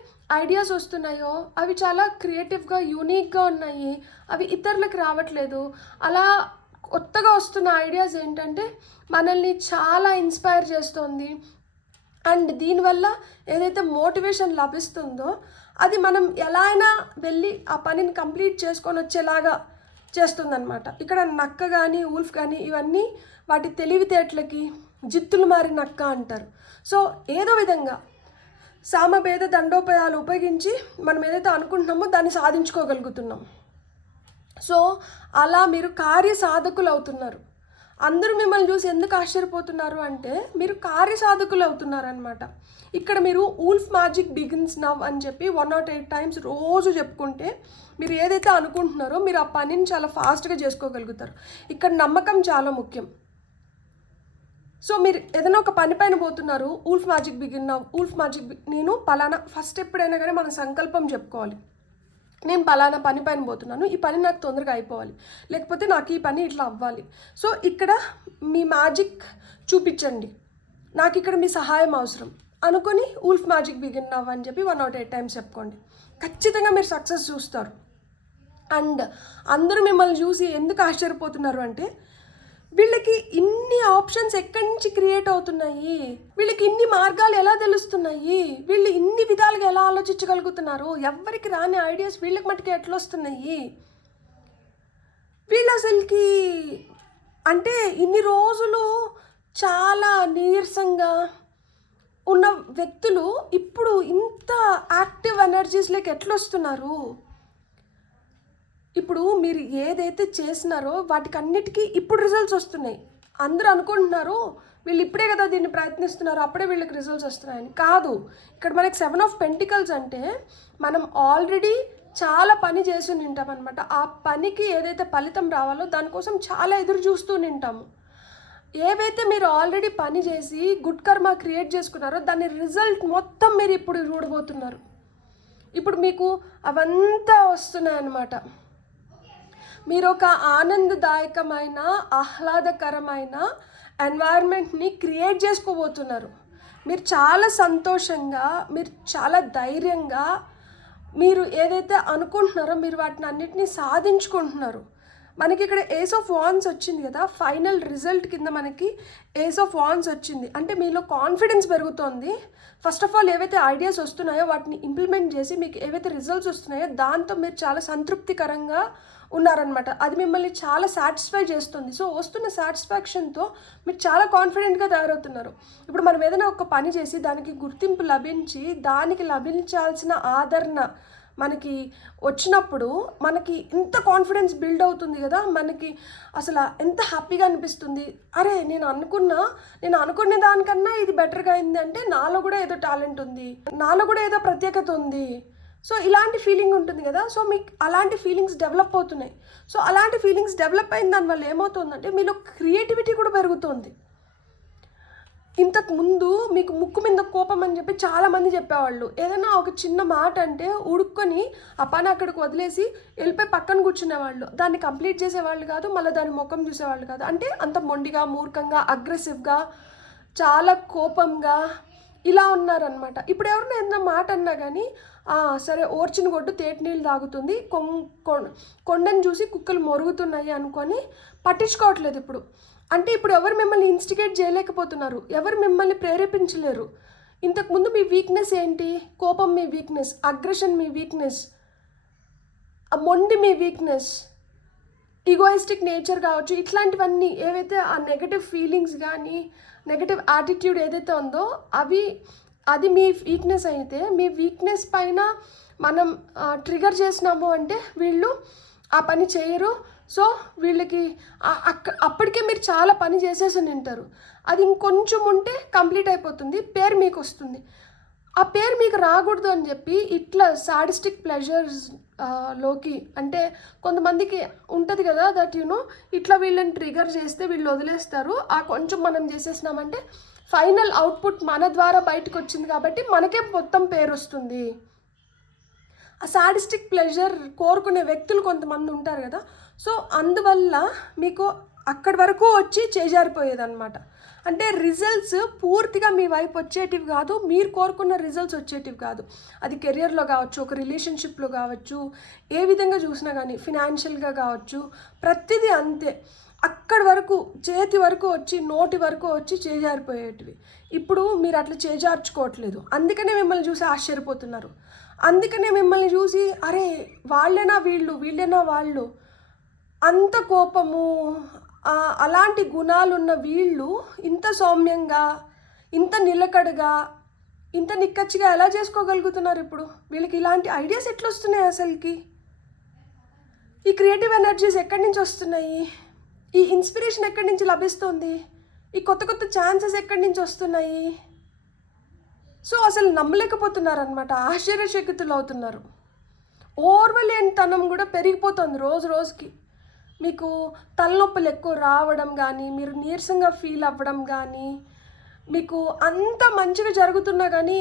ఐడియాస్ వస్తున్నాయో అవి చాలా క్రియేటివ్గా యూనిక్గా ఉన్నాయి, అవి ఇతరులకు రావట్లేదు. అలా కొత్తగా వస్తున్న ఐడియాస్ ఏంటంటే మనల్ని చాలా ఇన్స్పైర్ చేస్తుంది అండ్ దీనివల్ల ఏదైతే మోటివేషన్ లభిస్తుందో అది మనం ఎలా అయినా వెళ్ళి ఆ పనిని కంప్లీట్ చేసుకొని వచ్చేలాగా చేస్తుందన్నమాట. ఇక్కడ నక్క కానీ ఊల్ఫ్ కానీ ఇవన్నీ వాటి తెలివితేటలకి జిత్తులు మారి నక్క అంటారు. సో ఏదో విధంగా సామభేద దండోపాయాలు ఉపయోగించి మనం ఏదైతే అనుకుంటున్నామో దాన్ని సాధించుకోగలుగుతున్నాం. సో అలా మీరు కార్యసాధకులు అవుతున్నారు. అందరూ మిమ్మల్ని చూసి ఎందుకు ఆశ్చర్యపోతున్నారు అంటే మీరు కార్యసాధకులు అవుతున్నారనమాట. ఇక్కడ మీరు ఊల్ఫ్ మ్యాజిక్ బిగిన్స్ నవ్ అని చెప్పి 108 times రోజు చెప్పుకుంటే మీరు ఏదైతే అనుకుంటున్నారో మీరు ఆ పనిని చాలా ఫాస్ట్గా చేసుకోగలుగుతారు. ఇక్కడ నమ్మకం చాలా ముఖ్యం. సో మీరు ఏదైనా ఒక పని పైన పోతున్నారు, ఊల్ఫ్ మ్యాజిక్ బిగిన్ నవ్, నేను పలానా, ఫస్ట్ ఎప్పుడైనా కానీ మన సంకల్పం చెప్పుకోవాలి. నేను పలానా పని పైన పోతున్నాను, ఈ పని నాకు తొందరగా అయిపోవాలి, లేకపోతే నాకు ఈ పని ఇట్లా అవ్వాలి. సో ఇక్కడ మీ మ్యాజిక్ చూపించండి, నాకు ఇక్కడ మీ సహాయం అవసరం అనుకొని ఊల్ఫ్ మ్యాజిక్ బిగిన్ నవ్ అని చెప్పి 108 times చెప్పుకోండి. ఖచ్చితంగా మీరు సక్సెస్ చూస్తారు. అండ్ అందరూ మిమ్మల్ని చూసి ఎందుకు ఆశ్చర్యపోతున్నారు అంటే వీళ్ళకి ఇన్ని ఆప్షన్స్ ఎక్కడి నుంచి క్రియేట్ అవుతున్నాయి, వీళ్ళకి ఇన్ని మార్గాలు ఎలా తెలుస్తున్నాయి, వీళ్ళు ఇన్ని విధాలుగా ఎలా ఆలోచించగలుగుతున్నారు, ఎవరికి రాని ఐడియాస్ వీళ్ళకి మటుకు ఎట్లా వస్తున్నాయి, వీళ్ళు అసలుకి అంటే ఇన్ని రోజులు చాలా నీరసంగా ఉన్న వ్యక్తులు ఇప్పుడు ఇంత యాక్టివ్ ఎనర్జీస్లోకి ఎట్లా వస్తున్నారు. ఇప్పుడు మీరు ఏదైతే చేసినారో వాటికి అన్నిటికీ ఇప్పుడు రిజల్ట్స్ వస్తున్నాయి. అందరూ అనుకుంటున్నారు వీళ్ళు ఇప్పుడే కదా దీన్ని ప్రయత్నిస్తున్నారు, అప్పుడే వీళ్ళకి రిజల్ట్స్ వస్తున్నాయని. కాదు, ఇక్కడ మనకి 7 of Pentacles అంటే మనం ఆల్రెడీ చాలా పని చేసి నింటాం అనమాట. ఆ పనికి ఏదైతే ఫలితం రావాలో దానికోసం చాలా ఎదురు చూస్తూ నింటాము. ఏవైతే మీరు ఆల్రెడీ పని చేసి గుడ్ కర్మ క్రియేట్ చేసుకున్నారో దాని రిజల్ట్ మొత్తం మీరు ఇప్పుడు చూడబోతున్నారు. ఇప్పుడు మీకు అవంతా వస్తున్నాయన్నమాట. మీరు ఒక ఆనందదాయకమైన ఆహ్లాదకరమైన ఎన్వైర్న్మెంట్ని క్రియేట్ చేసుకోబోతున్నారు. మీరు చాలా సంతోషంగా, మీరు చాలా ధైర్యంగా, మీరు ఏదైతే అనుకుంటున్నారో మీరు వాటిని అన్నిటినీ సాధించుకుంటున్నారు. మనకి ఇక్కడ ఏస్ ఆఫ్ వాన్స్ వచ్చింది కదా, ఫైనల్ రిజల్ట్ కింద మనకి ఏస్ ఆఫ్ వాన్స్ వచ్చింది. అంటే మీలో కాన్ఫిడెన్స్ పెరుగుతోంది. ఫస్ట్ ఆఫ్ ఆల్ ఏవైతే ఐడియాస్ వస్తున్నాయో వాటిని ఇంప్లిమెంట్ చేసి మీకు ఏవైతే రిజల్ట్స్ వస్తున్నాయో దాంతో మీరు చాలా సంతృప్తికరంగా ఉన్నారనమాట. అది మిమ్మల్ని చాలా సాటిస్ఫై చేస్తుంది. సో వస్తున్న సాటిస్ఫాక్షన్తో మీరు చాలా కాన్ఫిడెంట్గా తయారవుతున్నారు. ఇప్పుడు మనం ఏదైనా ఒక పని చేసి దానికి గుర్తింపు లభించి దానికి లభించాల్సిన ఆదరణ మనకి వచ్చినప్పుడు మనకి ఎంత కాన్ఫిడెన్స్ బిల్డ్ అవుతుంది కదా, మనకి అసలు ఎంత హ్యాపీగా అనిపిస్తుంది. అరే నేను అనుకునే దానికన్నా ఇది బెటర్గా అయింది అంటే నాలో కూడా ఏదో టాలెంట్ ఉంది, నాలో కూడా ఏదో ప్రత్యేకత ఉంది. సో ఇలాంటి ఫీలింగ్ ఉంటుంది కదా. సో మీకు అలాంటి ఫీలింగ్స్ డెవలప్ అవుతున్నాయి. సో అలాంటి ఫీలింగ్స్ డెవలప్ అయిన దానివల్ల ఏమవుతుందంటే మీలో క్రియేటివిటీ కూడా పెరుగుతుంది. ఇంతకు ముందు మీకు ముక్కు మీద కోపం అని చెప్పి చాలామంది చెప్పేవాళ్ళు. ఏదైనా ఒక చిన్న మాట అంటే ఉడుక్కొని ఆ పని అక్కడికి వదిలేసి వెళ్ళిపోయి పక్కన కూర్చునేవాళ్ళు. దాన్ని కంప్లీట్ చేసేవాళ్ళు కాదు, మళ్ళీ దాని ముఖం చూసేవాళ్ళు కాదు. అంటే అంత మొండిగా, మూర్ఖంగా, అగ్రెసివ్గా, చాలా కోపంగా ఇలా ఉన్నారనమాట. ఇప్పుడు ఎవరైనా ఏదైనా మాట అన్నా కానీ సరే ఓర్చిన గొడ్డు తేటి నీళ్ళు తాగుతుంది, కొండను చూసి కుక్కలు మొరుగుతున్నాయి అనుకొని పట్టించుకోవట్లేదు ఇప్పుడు. అంటే ఇప్పుడు ఎవరు మిమ్మల్ని ఇన్స్టిగేట్ చేయలేకపోతున్నారు, ఎవరు మిమ్మల్ని ప్రేరేపించలేరు. ఇంతకుముందు మీ వీక్నెస్ ఏంటి? కోపం మీ వీక్నెస్, అగ్రెషన్ మీ వీక్నెస్, మొండి మీ వీక్నెస్, ఈగోయిస్టిక్ నేచర్ కావచ్చు. ఇట్లాంటివన్నీ ఏవైతే ఆ నెగటివ్ ఫీలింగ్స్ కానీ నెగటివ్ యాటిట్యూడ్ ఏదైతే ఉందో అది మీ వీక్నెస్ అయితే మీ వీక్నెస్ పైన మనం ట్రిగర్ చేసినాము అంటే వీళ్ళు ఆ పని చేయరు. సో వీళ్ళకి అప్పటికే మీరు చాలా పని చేసేసి ఉంటారు. అది ఇంకొంచెం ఉంటే కంప్లీట్ అయిపోతుంది, పేరు మీకు వస్తుంది. ఆ పేరు మీకు రాకూడదు అని చెప్పి ఇట్లా సాడిస్టిక్ ప్లెజర్స్ లోకి, అంటే కొంతమందికి ఉంటుంది కదా దట్ ఇట్లా వీళ్ళని ట్రిగర్ చేస్తే వీళ్ళు వదిలేస్తారు. ఆ కొంచెం మనం చేసేసినామంటే ఫైనల్ అవుట్పుట్ మన ద్వారా బయటకు వచ్చింది కాబట్టి మనకే మొత్తం పేరు వస్తుంది. ఆ సాడిస్టిక్ ప్లెజర్ కోరుకునే వ్యక్తులు కొంతమంది ఉంటారు కదా. సో అందువల్ల మీకు అక్కడి వరకు వచ్చి చేజారిపోయేదన్నమాట. అంటే రిజల్ట్స్ పూర్తిగా మీ వైపు వచ్చేటివి కాదు, మీరు కోరుకున్న రిజల్ట్స్ వచ్చేటివి కాదు. అది కెరియర్లో కావచ్చు, ఒక రిలేషన్షిప్లో కావచ్చు, ఏ విధంగా చూసినా కానీ ఫినాన్షియల్గా కావచ్చు, ప్రతిదీ అంతే. అక్కడి వరకు చేతి వరకు వచ్చి నోటి వరకు వచ్చి చేజారిపోయేటివి. ఇప్పుడు మీరు అట్లా చేజార్చుకోవట్లేదు. అందుకనే మిమ్మల్ని చూసి ఆశ్చర్యపోతున్నారు. అందుకనే మిమ్మల్ని చూసి అరే వాళ్ళేనా వీళ్ళేనా వాళ్ళు, అంత కోపము అలాంటి గుణాలున్న వీళ్ళు ఇంత సౌమ్యంగా, ఇంత నిలకడగా, ఇంత నిక్కచ్చిగా ఎలా చేసుకోగలుగుతున్నారు? ఇప్పుడు వీళ్ళకి ఇలాంటి ఐడియాస్ ఎట్లా వస్తున్నాయి? అసలుకి ఈ క్రియేటివ్ ఎనర్జీస్ ఎక్కడి నుంచి వస్తున్నాయి? ఈ ఇన్స్పిరేషన్ ఎక్కడి నుంచి లభిస్తుంది? ఈ కొత్త కొత్త ఛాన్సెస్ ఎక్కడి నుంచి వస్తున్నాయి? సో అసలు నమ్మలేకపోతున్నారనమాట, ఆశ్చర్యచకితులు అవుతున్నారు. ఓర్వలేనితనం కూడా పెరిగిపోతుంది రోజు రోజుకి. మీకు తలనొప్పులు ఎక్కువ రావడం కానీ, మీరు నీరసంగా ఫీల్ అవ్వడం కానీ, మీకు అంత మంచిగా జరుగుతున్నా కానీ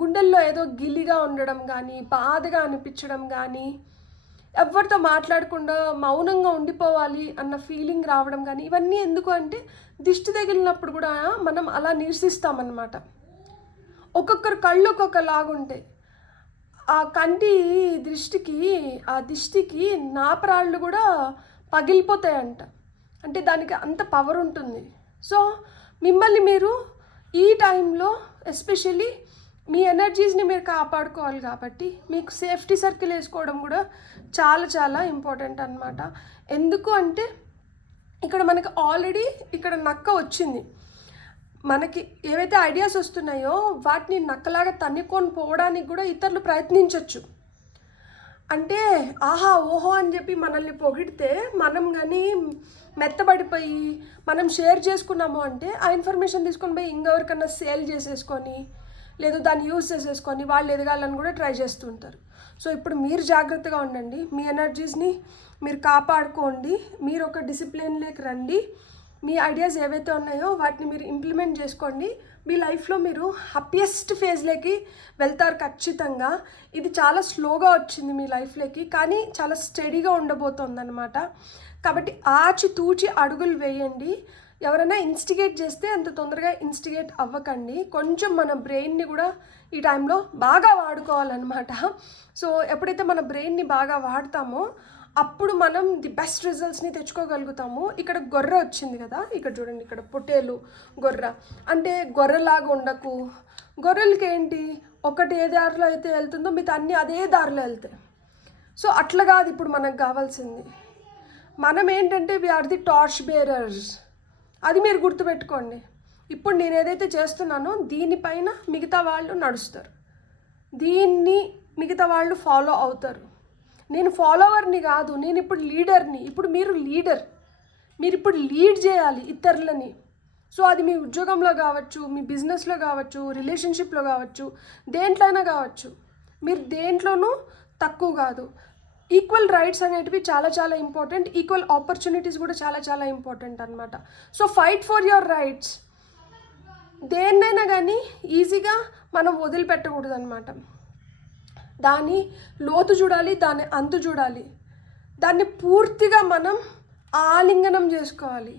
గుండెల్లో ఏదో గిల్లిగా ఉండడం కానీ, బాధగా అనిపించడం కానీ, ఎవరితో మాట్లాడకుండా మౌనంగా ఉండిపోవాలి అన్న ఫీలింగ్ రావడం కానీ, ఇవన్నీ ఎందుకు అంటే దిష్టి తగిలినప్పుడు కూడా మనం అలా నిరసిస్తామన్నమాట. ఒక్కొక్కరు కళ్ళు ఒక్కొక్కలాగుంటాయి. ఆ కంటి దిష్టికి నాపరాళ్ళు కూడా పగిలిపోతాయంట. అంటే దానికి అంత పవర్ ఉంటుంది. సో మిమ్మల్ని మీరు ఈ టైంలో ఎస్పెషల్లీ మీ ఎనర్జీస్ని మీరు కాపాడుకోవాలి కాబట్టి మీకు సేఫ్టీ సర్కిల్ వేసుకోవడం కూడా చాలా చాలా ఇంపార్టెంట్ అన్నమాట. ఎందుకు అంటే ఇక్కడ మనకి ఆల్రెడీ ఇక్కడ నక్క వచ్చింది. మనకి ఏవైతే ఐడియాస్ వస్తున్నాయో వాటిని నక్కలాగా తన్నుకొని పోవడానికి కూడా ఇతరులు ప్రయత్నించవచ్చు. అంటే ఆహా ఓహో అని చెప్పి మనల్ని పొగిడితే మనం కానీ మెత్తబడిపోయి మనం షేర్ చేసుకున్నాము అంటే ఆ ఇన్ఫర్మేషన్ తీసుకొని పోయి ఇంకెవరికన్నా సేల్ చేసేసుకొని లేదు దాన్ని యూజ్ చేసేసుకొని వాళ్ళు ఎదగాలని కూడా ట్రై చేస్తుంటారు. సో ఇప్పుడు మీరు జాగ్రత్తగా ఉండండి, మీ ఎనర్జీస్ని మీరు కాపాడుకోండి, మీరు ఒక డిసిప్లిన్లోకి రండి, మీ ఐడియాస్ ఏవైతే ఉన్నాయో వాటిని మీరు ఇంప్లిమెంట్ చేసుకోండి. మీ లైఫ్లో మీరు హ్యాపీయెస్ట్ ఫేజ్లోకి వెళ్తారు ఖచ్చితంగా. ఇది చాలా స్లోగా వచ్చింది మీ లైఫ్లోకి, కానీ చాలా స్టడీగా ఉండబోతోంది అనమాట. కాబట్టి ఆచితూచి అడుగులు వేయండి. ఎవరైనా ఇన్స్టిగేట్ చేస్తే అంత తొందరగా ఇన్స్టిగేట్ అవ్వకండి. కొంచెం మన బ్రెయిన్ని కూడా ఈ టైంలో బాగా వాడుకోవాలన్నమాట. సో ఎప్పుడైతే మన బ్రెయిన్ని బాగా వాడతామో అప్పుడు మనం ది బెస్ట్ రిజల్ట్స్ని తెచ్చుకోగలుగుతాము. ఇక్కడ గొర్రె వచ్చింది కదా, ఇక్కడ చూడండి, ఇక్కడ పొట్టేలు గొర్రె అంటే గొర్రెలాగా ఉండకు. గొర్రెలకి ఏంటి, ఒకటి ఏ దారిలో అయితే వెళ్తుందో మిగతా అన్నీ అదే దారిలో వెళ్తాయి. సో అట్లా కాదు ఇప్పుడు మనకు కావాల్సింది. మనం ఏంటంటే వీఆర్ ది టార్చ్ బేరర్స్. అది మీరు గుర్తుపెట్టుకోండి. ఇప్పుడు నేను ఏదైతే చేస్తున్నానో దీనిపైన మిగతా వాళ్ళు నడుస్తారు, దీన్ని మిగతా వాళ్ళు ఫాలో అవుతారు. నేను ఫాలోవర్ని కాదు, నేను ఇప్పుడు లీడర్ని. ఇప్పుడు మీరు లీడర్, మీరు ఇప్పుడు లీడ్ చేయాలి ఇతరులని. సో అది మీ ఉద్యోగంలో కావచ్చు, మీ బిజినెస్లో కావచ్చు, రిలేషన్షిప్లో కావచ్చు, దేంట్లో అయినా కావచ్చు. మీరు దేంట్లోనూ తక్కువ కాదు. ఈక్వల్ రైట్స్ అనేటివి చాలా చాలా ఇంపార్టెంట్. ఈక్వల్ ఆపర్చునిటీస్ కూడా చాలా చాలా ఇంపార్టెంట్ అనమాట. So fight for your rights. దేన్నైనా కానీ ఈజీగా మనం వదిలిపెట్టకూడదు అనమాట. దాని లోతు చూడాలి, దాని అంతు చూడాలి, దాన్ని పూర్తిగా మనం ఆలింగనం చేసుకోవాలి.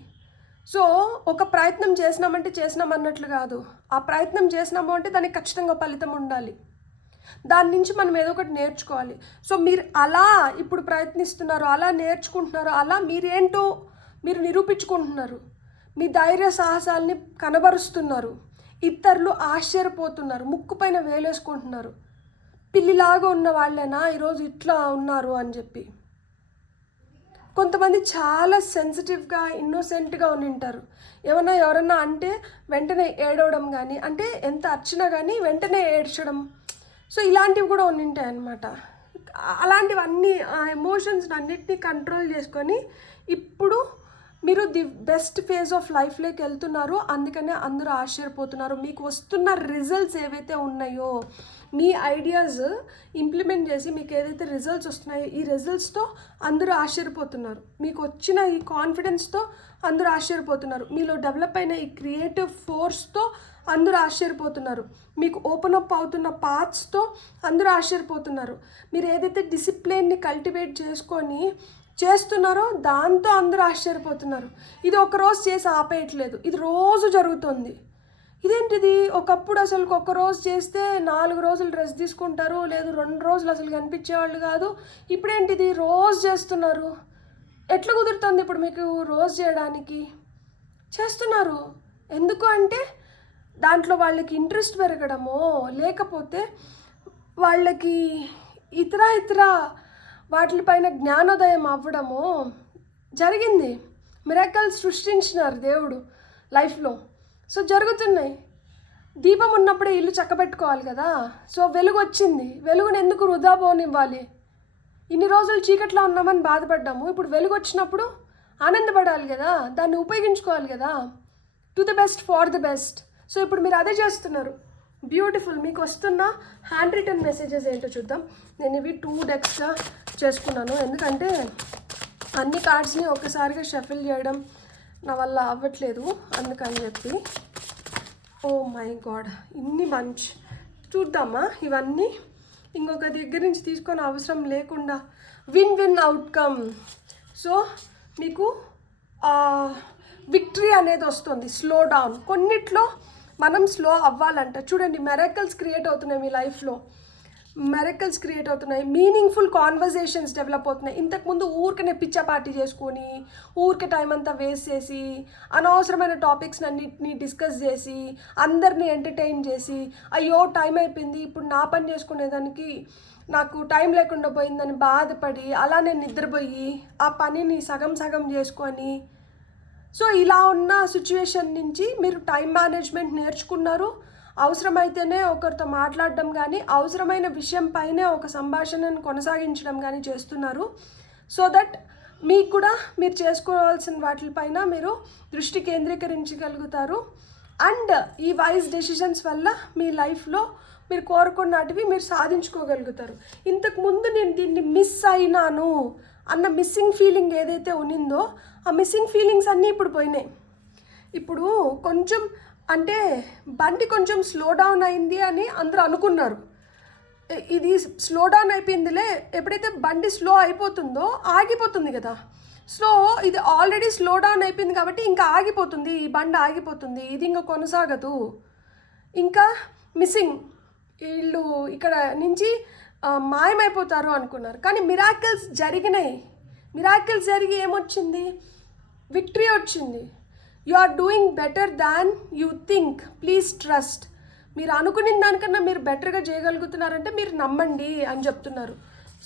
సో ఒక ప్రయత్నం చేసినామంటే చేసినామన్నట్లు కాదు. ఆ ప్రయత్నం చేసినాము అంటే దానికి ఖచ్చితంగా ఫలితం ఉండాలి. దాని నుంచి మనం ఏదో ఒకటి నేర్చుకోవాలి. సో మీరు అలా ఇప్పుడు ప్రయత్నిస్తున్నారు, అలా నేర్చుకుంటున్నారు, అలా మీరేంటో మీరు నిరూపించుకుంటున్నారు, మీ ధైర్య సాహసాలని కనబరుస్తున్నారు. ఇతరులు ఆశ్చర్యపోతున్నారు, ముక్కుపైన వేలేసుకుంటున్నారు. పిల్లిలాగా ఉన్న వాళ్ళేనా ఈరోజు ఇట్లా ఉన్నారు అని చెప్పి. కొంతమంది చాలా సెన్సిటివ్గా ఇన్నోసెంట్గా ఉంటారు. ఎవరన్నా అంటే వెంటనే ఏడవడం కానీ, అంటే ఎంత అర్చినా కానీ వెంటనే ఏడ్చడం. సో ఇలాంటివి కూడా ఉంటాయి అన్నమాట. అలాంటివన్నీ ఆ ఎమోషన్స్ అన్నిటినీ కంట్రోల్ చేసుకొని ఇప్పుడు మీరు ది బెస్ట్ ఫేజ్ ఆఫ్ లైఫ్లోకి వెళ్తున్నారు. అందుకనే అందరూ ఆశ్చర్యపోతున్నారు. మీకు వస్తున్న రిజల్ట్స్ ఏవైతే ఉన్నాయో, మీ ఐడియాస్ ఇంప్లిమెంట్ చేసి మీకు ఏదైతే రిజల్ట్స్ వస్తున్నాయో ఈ రిజల్ట్స్తో అందరూ ఆశ్చర్యపోతున్నారు. మీకు వచ్చిన ఈ కాన్ఫిడెన్స్తో అందరూ ఆశ్చర్యపోతున్నారు. మీలో డెవలప్ అయిన ఈ క్రియేటివ్ ఫోర్స్తో అందరూ ఆశ్చర్యపోతున్నారు. మీకు ఓపెన్ అప్ అవుతున్న పాత్స్తో అందరూ ఆశ్చర్యపోతున్నారు. మీరు ఏదైతే డిసిప్లిన్ని కల్టివేట్ చేసుకొని చేస్తున్నారో దాంతో అందరూ ఆశ్చర్యపోతున్నారు. ఇది ఒకరోజు చేసి ఆపేయట్లేదు, ఇది రోజు జరుగుతుంది. ఇదేంటిది, ఒకప్పుడు అసలు ఒక రోజు చేస్తే 4 రోజులు రెస్ట్ తీసుకుంటారు, లేదు 2 రోజులు అసలు కనిపించేవాళ్ళు కాదు. ఇప్పుడేంటిది రోజు చేస్తున్నారు. ఎట్లా కుదురుతుంది ఇప్పుడు మీకు రోజు చేయడానికి? చేస్తున్నారు. ఎందుకు అంటే దాంట్లో వాళ్ళకి ఇంట్రెస్ట్ పెరగడమో, లేకపోతే వాళ్ళకి ఇతర వాటిపైన జ్ఞానోదయం అవ్వడమో జరిగింది. మిరాకిల్స్ సృష్టించినారు దేవుడు లైఫ్లో. సో జరుగుతున్నాయి. దీపం ఉన్నప్పుడే ఇల్లు చక్కబెట్టుకోవాలి కదా. సో వెలుగు వచ్చింది, వెలుగుని ఎందుకు వృధా పోనివ్వాలి? ఇన్ని రోజులు చీకట్లో ఉన్నామని బాధపడ్డాము, ఇప్పుడు వెలుగు వచ్చినప్పుడు ఆనందపడాలి కదా, దాన్ని ఉపయోగించుకోవాలి కదా. To the best for the best. So ఇప్పుడు మీరు అదే చేస్తున్నారు. బ్యూటిఫుల్. మీకు వస్తున్న హ్యాండ్ రిటర్న్ మెసేజెస్ ఏంటో చూద్దాం. నేను ఇవి 2 డెక్స్గా చేసుకున్నాను, ఎందుకంటే అన్ని కార్డ్స్ని ఒక్కసారిగా షఫిల్ చేయడం నా వల్ల అవ్వట్లేదు, అందుకని చెప్పి. ఓ మై గాడ్, ఇన్ని బంచ్. చూద్దామా ఇవన్నీ ఇంకొక దగ్గర నుంచి తీసుకొని అవసరం లేకుండా. Win outcome. సో మీకు విక్టరీ అనేది వస్తుంది. Slow down. కొన్నిట్లో మనం స్లో అవ్వాలంట. చూడండి, మెరకల్స్ క్రియేట్ అవుతున్నాయి మీ లైఫ్లో. మెరకల్స్ క్రియేట్ అవుతున్నాయి. మీనింగ్ఫుల్ కాన్వర్జేషన్స్ డెవలప్ అవుతున్నాయి. ఇంతకుముందు ఊరికనే పిచ్చాపార్టీ చేసుకొని ఊరికే టైం అంతా వేస్ట్ చేసి అనవసరమైన టాపిక్స్ అన్నిటిని డిస్కస్ చేసి అందరినీ ఎంటర్టైన్ చేసి అయ్యో టైం అయిపోయింది ఇప్పుడు నా పని చేసుకునేదానికి నాకు టైం లేకుండా పోయిందని బాధపడి అలానే నిద్రపోయి ఆ పనిని సగం చేసుకొని, సో ఇలా ఉన్న సిచ్యువేషన్ నుంచి మీరు టైం మేనేజ్మెంట్ నేర్చుకున్నారు. అవసరమైతేనే ఒకరితో మాట్లాడడం కానీ, అవసరమైన విషయం పైనే ఒక సంభాషణను కొనసాగించడం కానీ చేస్తున్నారు. సో దట్ మీకు కూడా మీరు చేసుకోవాల్సిన వాటిపైన మీరు దృష్టి కేంద్రీకరించగలుగుతారు. అండ్ ఈ వైజ్ డెసిషన్స్ వల్ల మీ లైఫ్లో మీరు కోరుకున్నటివి మీరు సాధించుకోగలుగుతారు. ఇంతకుముందు నేను దీన్ని మిస్ అయినాను అన్న మిస్సింగ్ ఫీలింగ్ ఏదైతే ఉన్నిందో ఆ మిస్సింగ్ ఫీలింగ్స్ అన్నీ ఇప్పుడు పోయినాయి. ఇప్పుడు కొంచెం అంటే బండి కొంచెం స్లో డౌన్ అయింది అని అందరూ అనుకున్నారు. ఇది స్లో డౌన్ అయిపోయిందిలే, ఎప్పుడైతే బండి స్లో అయిపోతుందో ఆగిపోతుంది కదా. సో ఇది ఆల్రెడీ స్లో డౌన్ అయిపోయింది కాబట్టి ఇంకా ఆగిపోతుంది, ఈ బండి ఆగిపోతుంది, ఇది ఇంకా కొనసాగదు, ఇంకా మిస్సింగ్, వీళ్ళు ఇక్కడ నుంచి మాయమైపోతారు అనుకున్నారు. కానీ మిరాకిల్స్ జరిగినాయి. మిరాకిల్స్ జరిగి ఏమొచ్చింది? విక్టరీ వచ్చింది. You are doing better than you think, please trust. మీరు అనుకున్న దానికన్నా మీరు బెటర్గా చేయగలుగుతున్నారంటే మీరు నమ్మండి అని చెప్తున్నారు.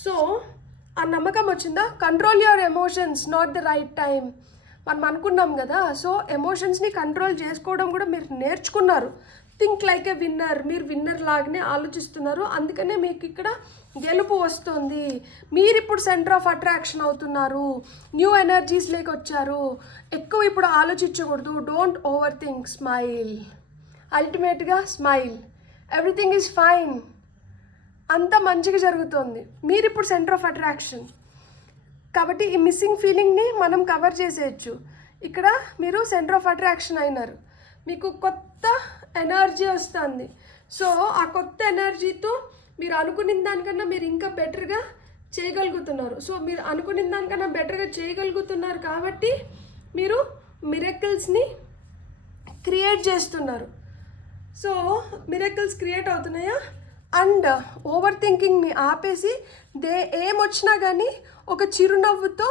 సో ఆ నమ్మకం వచ్చిందా? Control your emotions, not the right time. మనం అనుకున్నాం కదా. సో ఎమోషన్స్ని కంట్రోల్ చేసుకోవడం కూడా మీరు నేర్చుకున్నారు. థింక్ లైక్ ఏ విన్నర్, మీరు విన్నర్ లాగానే ఆలోచిస్తున్నారు. అందుకనే మీకు ఇక్కడ గెలుపు వస్తుంది. మీరు ఇప్పుడు సెంటర్ ఆఫ్ అట్రాక్షన్ అవుతున్నారు. న్యూ ఎనర్జీస్ లేక వచ్చారు. ఎక్కువ ఇప్పుడు ఆలోచించకూడదు. Don't overthink, smile. అల్టిమేట్గా స్మైల్. Everything is fine. అంత మంచిగా జరుగుతుంది. మీరు ఇప్పుడు సెంటర్ ఆఫ్ అట్రాక్షన్ కాబట్టి ఈ మిస్సింగ్ ఫీలింగ్ని మనం కవర్ చేసేయచ్చు. ఇక్కడ మీరు సెంటర్ ఆఫ్ అట్రాక్షన్ అయినారు. మీకు కొత్త ఎనర్జీ వస్తుంది. సో ఆ కొత్త ఎనర్జీతో మీరు అనుకున్న దానికన్నా మీరు ఇంకా బెటర్గా చేయగలుగుతున్నారు. సో మీరు అనుకున్న దానికన్నా బెటర్గా చేయగలుగుతున్నారు కాబట్టి మీరు మిరకిల్స్ని క్రియేట్ చేస్తున్నారు. సో మిరకిల్స్ క్రియేట్ అవుతున్నాయా? అండ్ ఓవర్ థింకింగ్ని ఆపేసి ఏమొచ్చినా కానీ ఒక చిరునవ్వుతో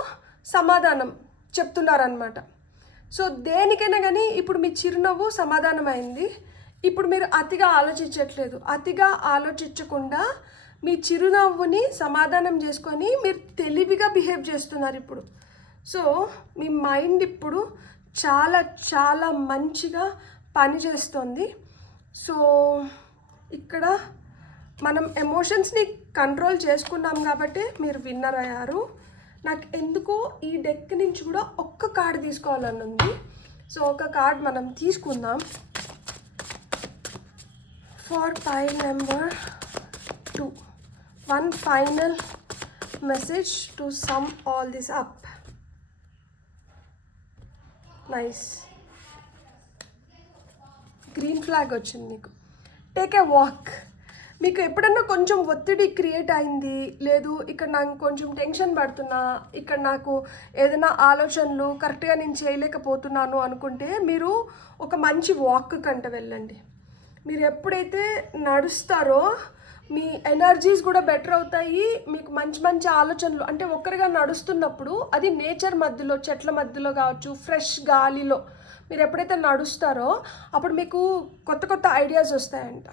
సమాధానం చెప్తున్నారనమాట. సో దేనికైనా కానీ ఇప్పుడు మీ చిరునవ్వు సమాధానం అయింది. ఇప్పుడు మీరు అతిగా ఆలోచించట్లేదు. అతిగా ఆలోచించకుండా మీ చిరునవ్వుని సమాధానం చేసుకొని మీరు తెలివిగా బిహేవ్ చేస్తున్నారు ఇప్పుడు. సో మీ మైండ్ ఇప్పుడు చాలా చాలా మంచిగా పనిచేస్తుంది. సో ఇక్కడ మనం ఎమోషన్స్ని కంట్రోల్ చేసుకున్నాం కాబట్టి మీరు విన్నర్ అయ్యారు. నాకు ఎందుకో ఈ డెక్ నుంచి కూడా ఒక్క కార్డు తీసుకోవాలని ఉంది. సో ఒక కార్డ్ మనం తీసుకుందాం. For pile number 2, one final message to some all this up. Nice. Green flag వచ్చింది మీకు. Take a walk. మీకు ఎప్పుడన్నా కొంచెం ఒత్తిడి క్రియేట్ అయింది, లేదు ఇక్కడ నాకు కొంచెం టెన్షన్ పడుతున్నా, ఇక్కడ నాకు ఏదైనా ఆలోచనలు కరెక్ట్గా నేను చేయలేకపోతున్నాను అనుకుంటే మీరు ఒక మంచి వాక్ కంట వెళ్ళండి. మీరు ఎప్పుడైతే నడుస్తారో మీ ఎనర్జీస్ కూడా బెటర్ అవుతాయి. మీకు మంచి మంచి ఆలోచనలు అంటే ఒక్కరిగా నడుస్తున్నప్పుడు అది నేచర్ మధ్యలో, చెట్ల మధ్యలో కావచ్చు, ఫ్రెష్ గాలిలో మీరు ఎప్పుడైతే నడుస్తారో అప్పుడు మీకు కొత్త కొత్త ఐడియాస్ వస్తాయంట.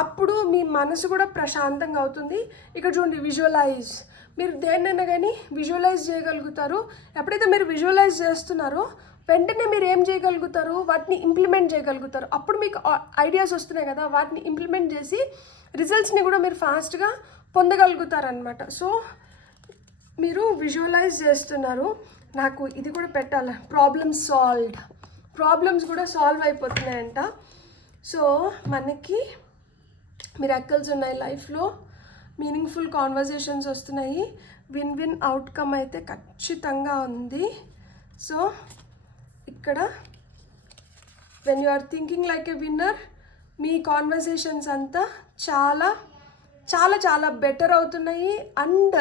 అప్పుడు మీ మనసు కూడా ప్రశాంతంగా అవుతుంది. ఇక్కడ చూడండి, విజువలైజ్. మీరు దేన్నైనా కానీ విజువలైజ్ చేయగలుగుతారు. ఎప్పుడైతే మీరు విజువలైజ్ చేస్తున్నారో వెంటనే మీరు ఏం చేయగలుగుతారు? వాటిని ఇంప్లిమెంట్ చేయగలుగుతారు. అప్పుడు మీకు ఐడియాస్ వస్తున్నాయి కదా, వాటిని ఇంప్లిమెంట్ చేసి రిజల్ట్స్ని కూడా మీరు ఫాస్ట్గా పొందగలుగుతారనమాట. సో మీరు విజువలైజ్ చేస్తున్నారు. నాకు ఇది కూడా పెట్టాలి, ప్రాబ్లమ్స్ సాల్వ్డ్. ప్రాబ్లమ్స్ కూడా సాల్వ్ అయిపోతున్నాయంట. సో మనకి మిరాకిల్స్ ఉన్నాయి లైఫ్లో, మీనింగ్ఫుల్ కాన్వర్జేషన్స్ వస్తున్నాయి, విన్ విన్ అవుట్కమ్ అయితే ఖచ్చితంగా ఉంది. సో ఇక్కడ when you are thinking like a winner, మీ కాన్వర్జేషన్స్ అంతా చాలా చాలా చాలా బెటర్ అవుతున్నాయి. అండ్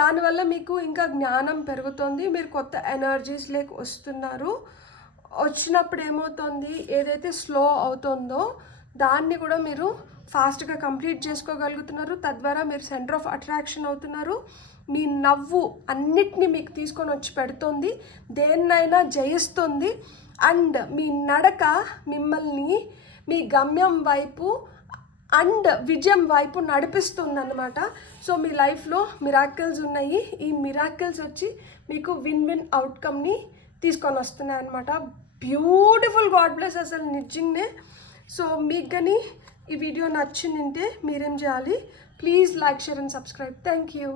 దానివల్ల మీకు ఇంకా జ్ఞానం పెరుగుతుంది. మీరు కొత్త ఎనర్జీస్ లేక వస్తున్నారు. వచ్చినప్పుడు ఏమవుతుంది, ఏదైతే స్లో అవుతుందో దాన్ని కూడా మీరు ఫాస్ట్గా కంప్లీట్ చేసుకోగలుగుతున్నారు. తద్వారా మీరు సెంటర్ ఆఫ్ అట్రాక్షన్ అవుతున్నారు. మీ నవ్వు అన్నిటినీ మీకు తీసుకొని వచ్చి పెడుతుంది, దేన్నైనా జయిస్తుంది. అండ్ మీ నడక మిమ్మల్ని మీ గమ్యం వైపు అండ్ విజయం వైపు నడిపిస్తుంది అన్నమాట. సో మీ లైఫ్లో మిరాకిల్స్ ఉన్నాయి. ఈ మిరాకిల్స్ వచ్చి మీకు విన్ విన్ అవుట్కమ్ని తీసుకొని వస్తున్నాయి అన్నమాట. బ్యూటిఫుల్, గాడ్ బ్లెస్ అసలు నిజంగానే. సో మీకు కానీ ఈ వీడియో నచ్చిందంటే మీరేం చేయాలి? Please like, share and subscribe. Thank you.